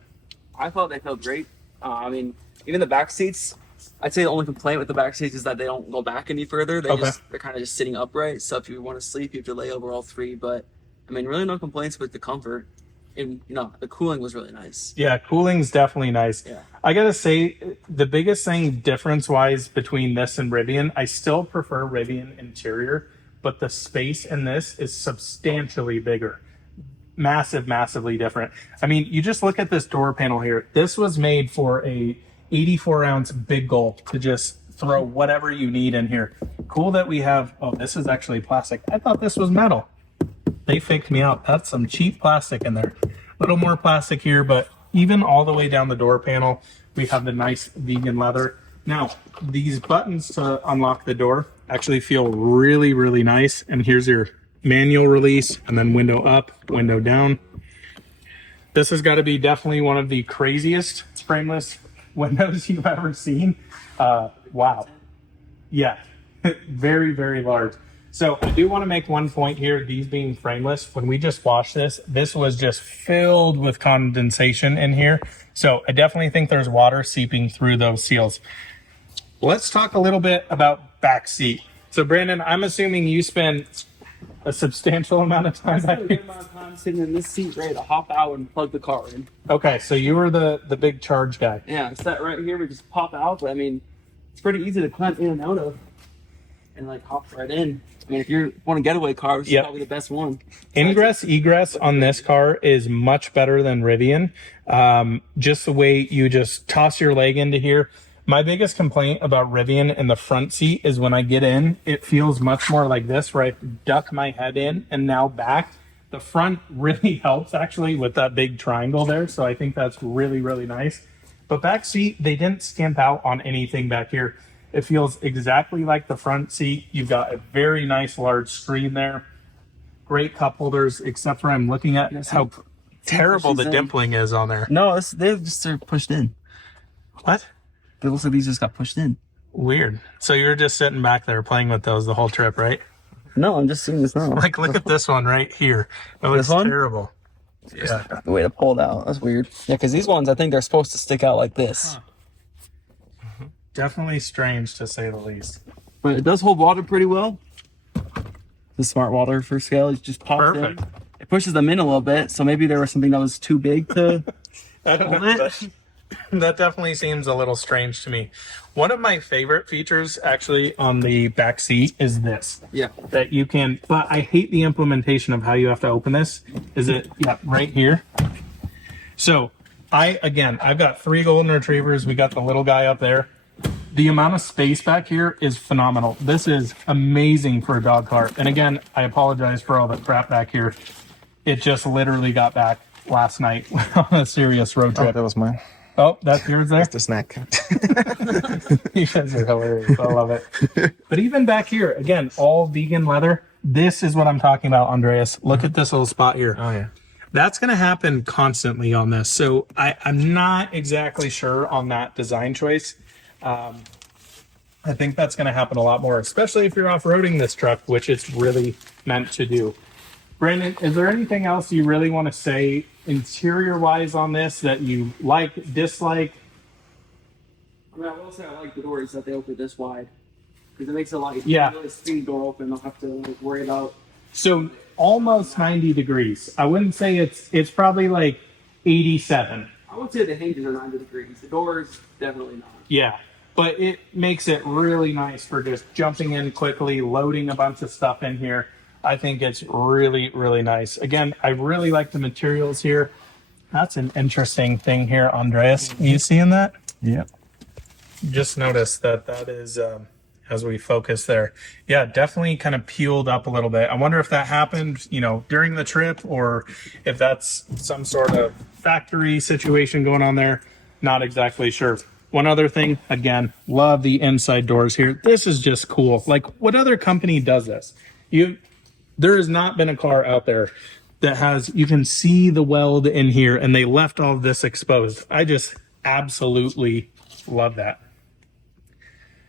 I thought they felt great. Even the back seats, I'd say the only complaint with the back seats is that they don't go back any further. They're kind of just sitting upright. So if you want to sleep, you have to lay over all three. But really no complaints with the comfort. And the cooling was really nice. Yeah, cooling's definitely nice. Yeah. I gotta say, the biggest thing difference-wise between this and Rivian, I still prefer Rivian interior, but the space in this is substantially bigger. Massively different. You just look at this door panel here. This was made for a 84-ounce big gulp to just throw whatever you need in here. Cool that we have, this is actually plastic. I thought this was metal. They faked me out. That's some cheap plastic in there. A little more plastic here, but even all the way down the door panel, we have the nice vegan leather. Now, these buttons to unlock the door actually feel really, really nice. And here's your manual release, and then window up, window down. This has got to be definitely one of the craziest frameless windows you've ever seen. Wow. Yeah, very, very large. So I do want to make one point here, these being frameless. When we just washed this was just filled with condensation in here. So I definitely think there's water seeping through those seals. Let's talk a little bit about back seat. So Brandon, I'm assuming you spent a substantial amount of time back here. Sitting in this seat ready to hop out and plug the car in. Okay, so you were the big charge guy. Yeah, it's that right here. We just pop out, but it's pretty easy to climb in and out of and hop right in. If you want a getaway car, this is probably the best one. Ingress, egress on this car is much better than Rivian. Just the way you just toss your leg into here. My biggest complaint about Rivian in the front seat is when I get in, it feels much more like this, where I duck my head in and now back. The front really helps actually with that big triangle there. So I think that's really, really nice. But back seat, they didn't stamp out on anything back here. It feels exactly like the front seat. You've got a very nice large screen there. Great cup holders, except for I'm looking at how terrible the dimpling is on there. No, they just are pushed in. What? It looks like these just got pushed in. Weird. So you're just sitting back there playing with those the whole trip, right? No, I'm just seeing this now. Like, look at this one right here. That looks terrible. Yeah. The way to pull it out. That's weird. Yeah, because these ones, I think they're supposed to stick out like this. Huh. Definitely strange, to say the least. But it does hold water pretty well. The smart water for scale is just popped in. It pushes them in a little bit, so maybe there was something that was too big to hold it. That definitely seems a little strange to me. One of my favorite features actually on the back seat is this. Yeah. That you can, but I hate the implementation of how you have to open this. Is it, yeah, right here. So I've got 3 golden retrievers. We got the little guy up there. The amount of space back here is phenomenal. This is amazing for a dog cart. And again, I apologize for all the crap back here. It just literally got back last night on a serious road trip. Oh, that was mine. Oh, that's yours there? That's the snack. You guys are hilarious. I love it. But even back here, again, all vegan leather. This is what I'm talking about, Andreas. Look at this little spot here. Oh, yeah. That's going to happen constantly on this. So I'm not exactly sure on that design choice. I think that's going to happen a lot more, especially if you're off-roading this truck, which it's really meant to do. Brandon, is there anything else you really want to say interior-wise on this that you like, dislike? I mean, I will say I like the doors that they open this wide. Because it makes it like Yeah. really speed door open. Don't have to like, worry about. So almost 90 degrees. I wouldn't say it's probably like 87. I would say the hinges are 90 degrees. The doors, definitely not. Yeah. But it makes it really nice for just jumping in quickly, loading a bunch of stuff in here. I think it's really, really nice. Again, I really like the materials here. That's an interesting thing here, Andreas. You seeing that? Yeah. Just notice that is, as we focus there. Yeah, definitely kind of peeled up a little bit. I wonder if that happened, during the trip or if that's some sort of factory situation going on there. Not exactly sure. One other thing, again, love the inside doors here. This is just cool. Like, what other company does this? There has not been a car out there that you can see the weld in here and they left all of this exposed. I just absolutely love that.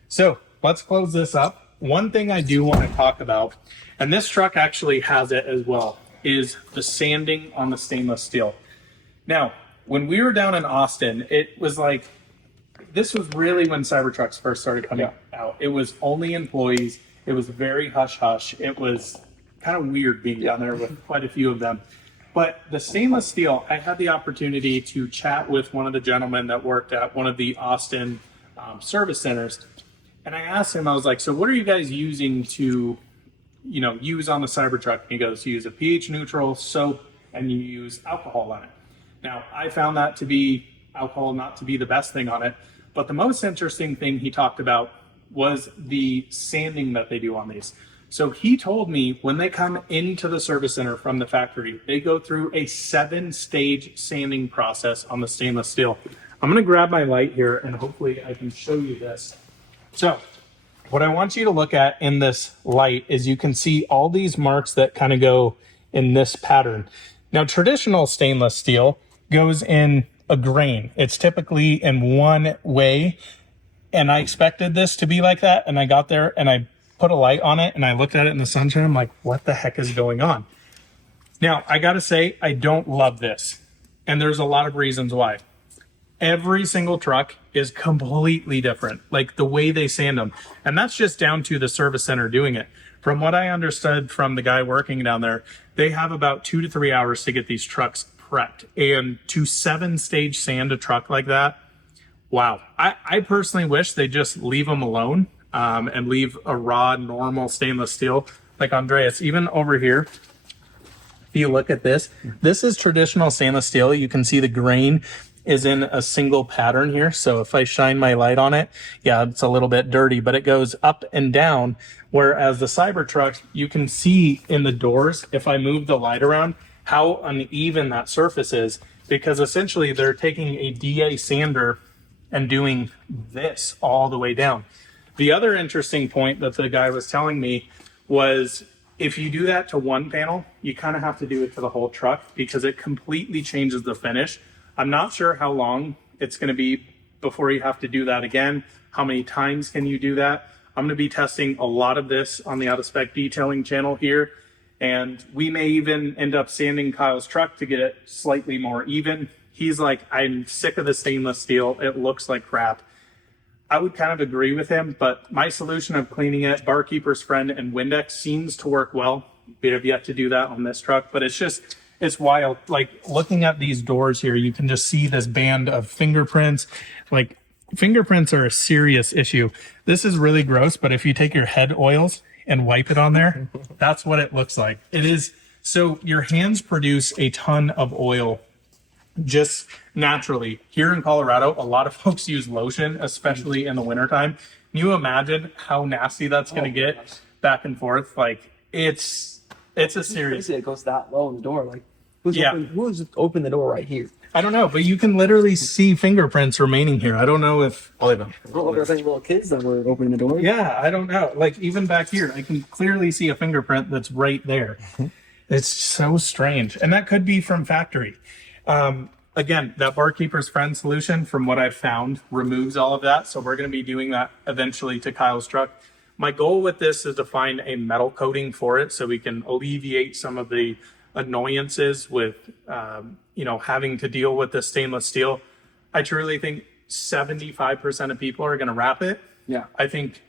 So let's close this up. One thing I do want to talk about, and this truck actually has it as well, is the sanding on the stainless steel. Now, when we were down in Austin, it was like, this was really when Cybertrucks first started coming out. It was only employees. It was very hush-hush. It was kind of weird being down there with quite a few of them. But the stainless steel, I had the opportunity to chat with one of the gentlemen that worked at one of the Austin service centers. And I asked him, I was like, so what are you guys using to, use on the Cybertruck? And he goes, you use a pH neutral soap and you use alcohol on it. Now, I found that to be alcohol not to be the best thing on it. But the most interesting thing he talked about was the sanding that they do on these. So he told me when they come into the service center from the factory, they go through a 7-stage sanding process on the stainless steel. I'm going to grab my light here and hopefully I can show you this. So what I want you to look at in this light is you can see all these marks that kind of go in this pattern. Now, traditional stainless steel goes in a grain. It's typically in one way. And I expected this to be like that. And I got there and I put a light on it and I looked at it in the sunshine. I'm like, what the heck is going on? Now, I got to say, I don't love this. And there's a lot of reasons why. Every single truck is completely different, like the way they sand them. And that's just down to the service center doing it. From what I understood from the guy working down there, they have about 2 to 3 hours to get these trucks prepped. And to 7-stage sand a truck like that, wow. I personally wish they just leave them alone and leave a raw, normal stainless steel. Like Andreas, even over here, if you look at this is traditional stainless steel. You can see the grain. is in a single pattern here. So if I shine my light on it, yeah, it's a little bit dirty, but it goes up and down. Whereas the Cybertruck, you can see in the doors, if I move the light around, how uneven that surface is, because essentially they're taking a DA sander and doing this all the way down. The other interesting point that the guy was telling me was if you do that to one panel, you kind of have to do it to the whole truck because it completely changes the finish. I'm not sure how long it's going to be before you have to do that again. How many times can you do that? I'm going to be testing a lot of this on the Out of Spec detailing channel here. And we may even end up sanding Kyle's truck to get it slightly more even. He's like, I'm sick of the stainless steel. It looks like crap. I would kind of agree with him, but my solution of cleaning it, Barkeeper's Friend and Windex seems to work well. We have yet to do that on this truck, but it's wild. Like looking at these doors here, you can just see this band of fingerprints. Like fingerprints are a serious issue. This is really gross, but if you take your head oils and wipe it on there, that's what it looks like. It is. So your hands produce a ton of oil just naturally. Here in Colorado, a lot of folks use lotion, especially in the wintertime. Can you imagine how nasty that's going to get back and forth? Like it's a serious. It goes that low in the door. Like who's opened the door right here? I don't know, but you can literally see fingerprints remaining here. I don't know if. I don't know if there's any little kids that were opening the door. Yeah, I don't know. Like even back here, I can clearly see a fingerprint that's right there. It's so strange, and that could be from factory. Again, that Barkeeper's Friend solution, from what I've found, removes all of that. So we're going to be doing that eventually to Kyle's truck. My goal with this is to find a metal coating for it so we can alleviate some of the annoyances with, having to deal with the stainless steel. I truly think 75% of people are going to wrap it. Yeah. I think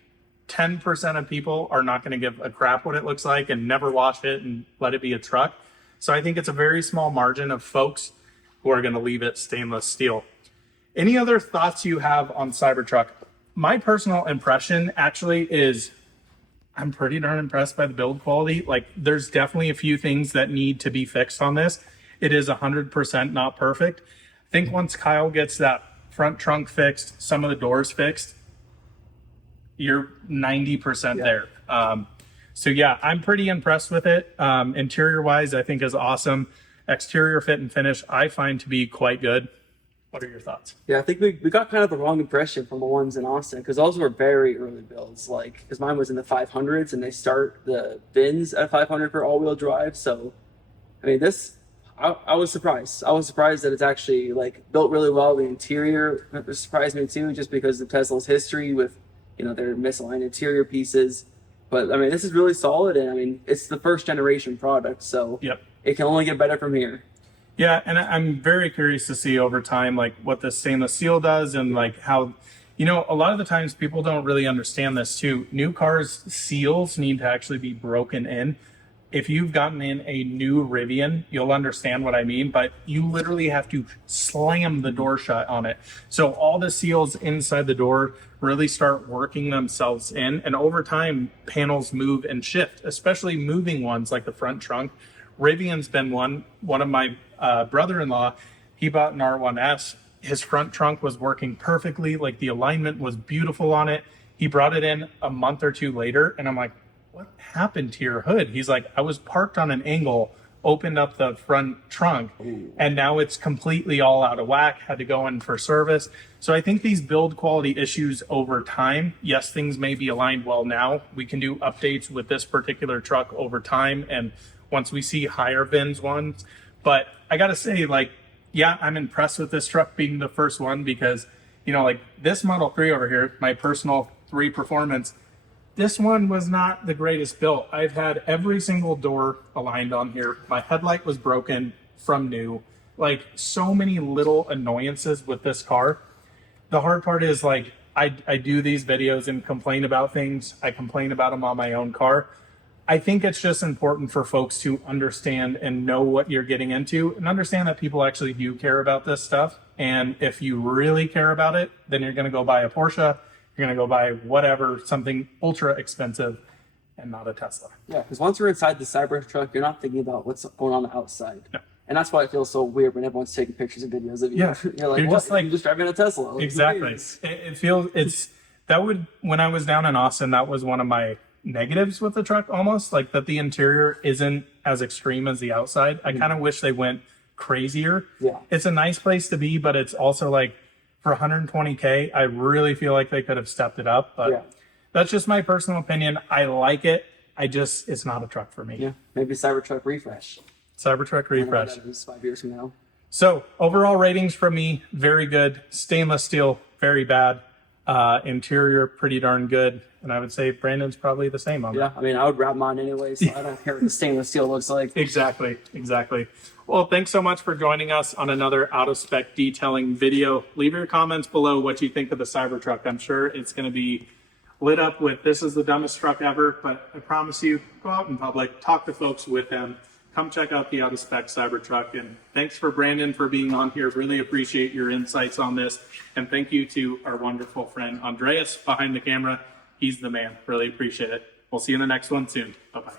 10% of people are not going to give a crap what it looks like and never wash it and let it be a truck. So I think it's a very small margin of folks who are going to leave it stainless steel. Any other thoughts you have on Cybertruck? My personal impression actually is I'm pretty darn impressed by the build quality. Like there's definitely a few things that need to be fixed on this. It is 100% not perfect. I think once Kyle gets that front trunk fixed, some of the doors fixed, you're 90% there. So yeah, I'm pretty impressed with it. Interior wise, I think is awesome. Exterior fit and finish, I find to be quite good. What are your thoughts? Yeah, I think we got kind of the wrong impression from the ones in Austin because those were very early builds. Like, because mine was in the 500s and they start the bins at 500 for all-wheel drive. So, I mean, I was surprised. I was surprised that it's actually like built really well. The interior surprised me too, just because of Tesla's history with, their misaligned interior pieces. But I mean, this is really solid, and I mean, it's the first generation product, so it can only get better from here. Yeah, and I'm very curious to see over time, like what the stainless steel does and like how, a lot of the times people don't really understand this too. New cars' seals need to actually be broken in. If you've gotten in a new Rivian, you'll understand what I mean, but you literally have to slam the door shut on it. So all the seals inside the door really start working themselves in, and over time, panels move and shift, especially moving ones like the front trunk. Rivian's been one of my brother-in-law, he bought an R1S. His front trunk was working perfectly. Like the alignment was beautiful on it. He brought it in a month or two later and I'm like, what happened to your hood? He's like, I was parked on an angle, opened up the front trunk, and now it's completely all out of whack, had to go in for service. So I think these build quality issues over time, yes, things may be aligned well now. We can do updates with this particular truck over time and once we see higher VINs ones. But I gotta say, like, yeah, I'm impressed with this truck being the first one because, like this Model 3 over here, my personal 3 Performance, this one was not the greatest built. I've had every single door aligned on here. My headlight was broken from new. Like so many little annoyances with this car. The hard part is like, I do these videos and complain about things. I complain about them on my own car. I think it's just important for folks to understand and know what you're getting into and understand that people actually do care about this stuff. And if you really care about it, then you're going to go buy a Porsche. You're going to go buy whatever, something ultra expensive and not a Tesla. Yeah, because once you're inside the Cybertruck, you're not thinking about what's going on the outside. No. And that's why it feels so weird when everyone's taking pictures and videos of you. Yeah. You're like, You're what? just like- I'm just driving a Tesla. Like, Exactly. It feels when I was down in Austin, that was one of my negatives with the truck almost, like that the interior isn't as extreme as the outside. I kind of wish they went crazier. Yeah. It's a nice place to be, but it's also like for 120K, I really feel like they could have stepped it up, but Yeah. that's just my personal opinion. I like it. It's not a truck for me. Yeah. Maybe Cybertruck refresh. Cybertruck I don't know what refresh. that is 5 years from now. So overall ratings from me, very good. Stainless steel, very bad. Interior, pretty darn good. And I would say Brandon's probably the same on Yeah. I mean, I would wrap mine anyway, so I don't care what the stainless steel looks like. that. Exactly. Well, thanks so much for joining us on another Out of Spec detailing video. Leave your comments below what you think of the Cybertruck. I'm sure it's going to be lit up with this is the dumbest truck ever, but I promise you, go out in public, talk to folks with them. Come check out the Out of Spec Cybertruck. And thanks for Brandon for being on here. Really appreciate your insights on this. And thank you to our wonderful friend Andreas behind the camera. He's the man. Really appreciate it. We'll see you in the next one soon. Bye-bye.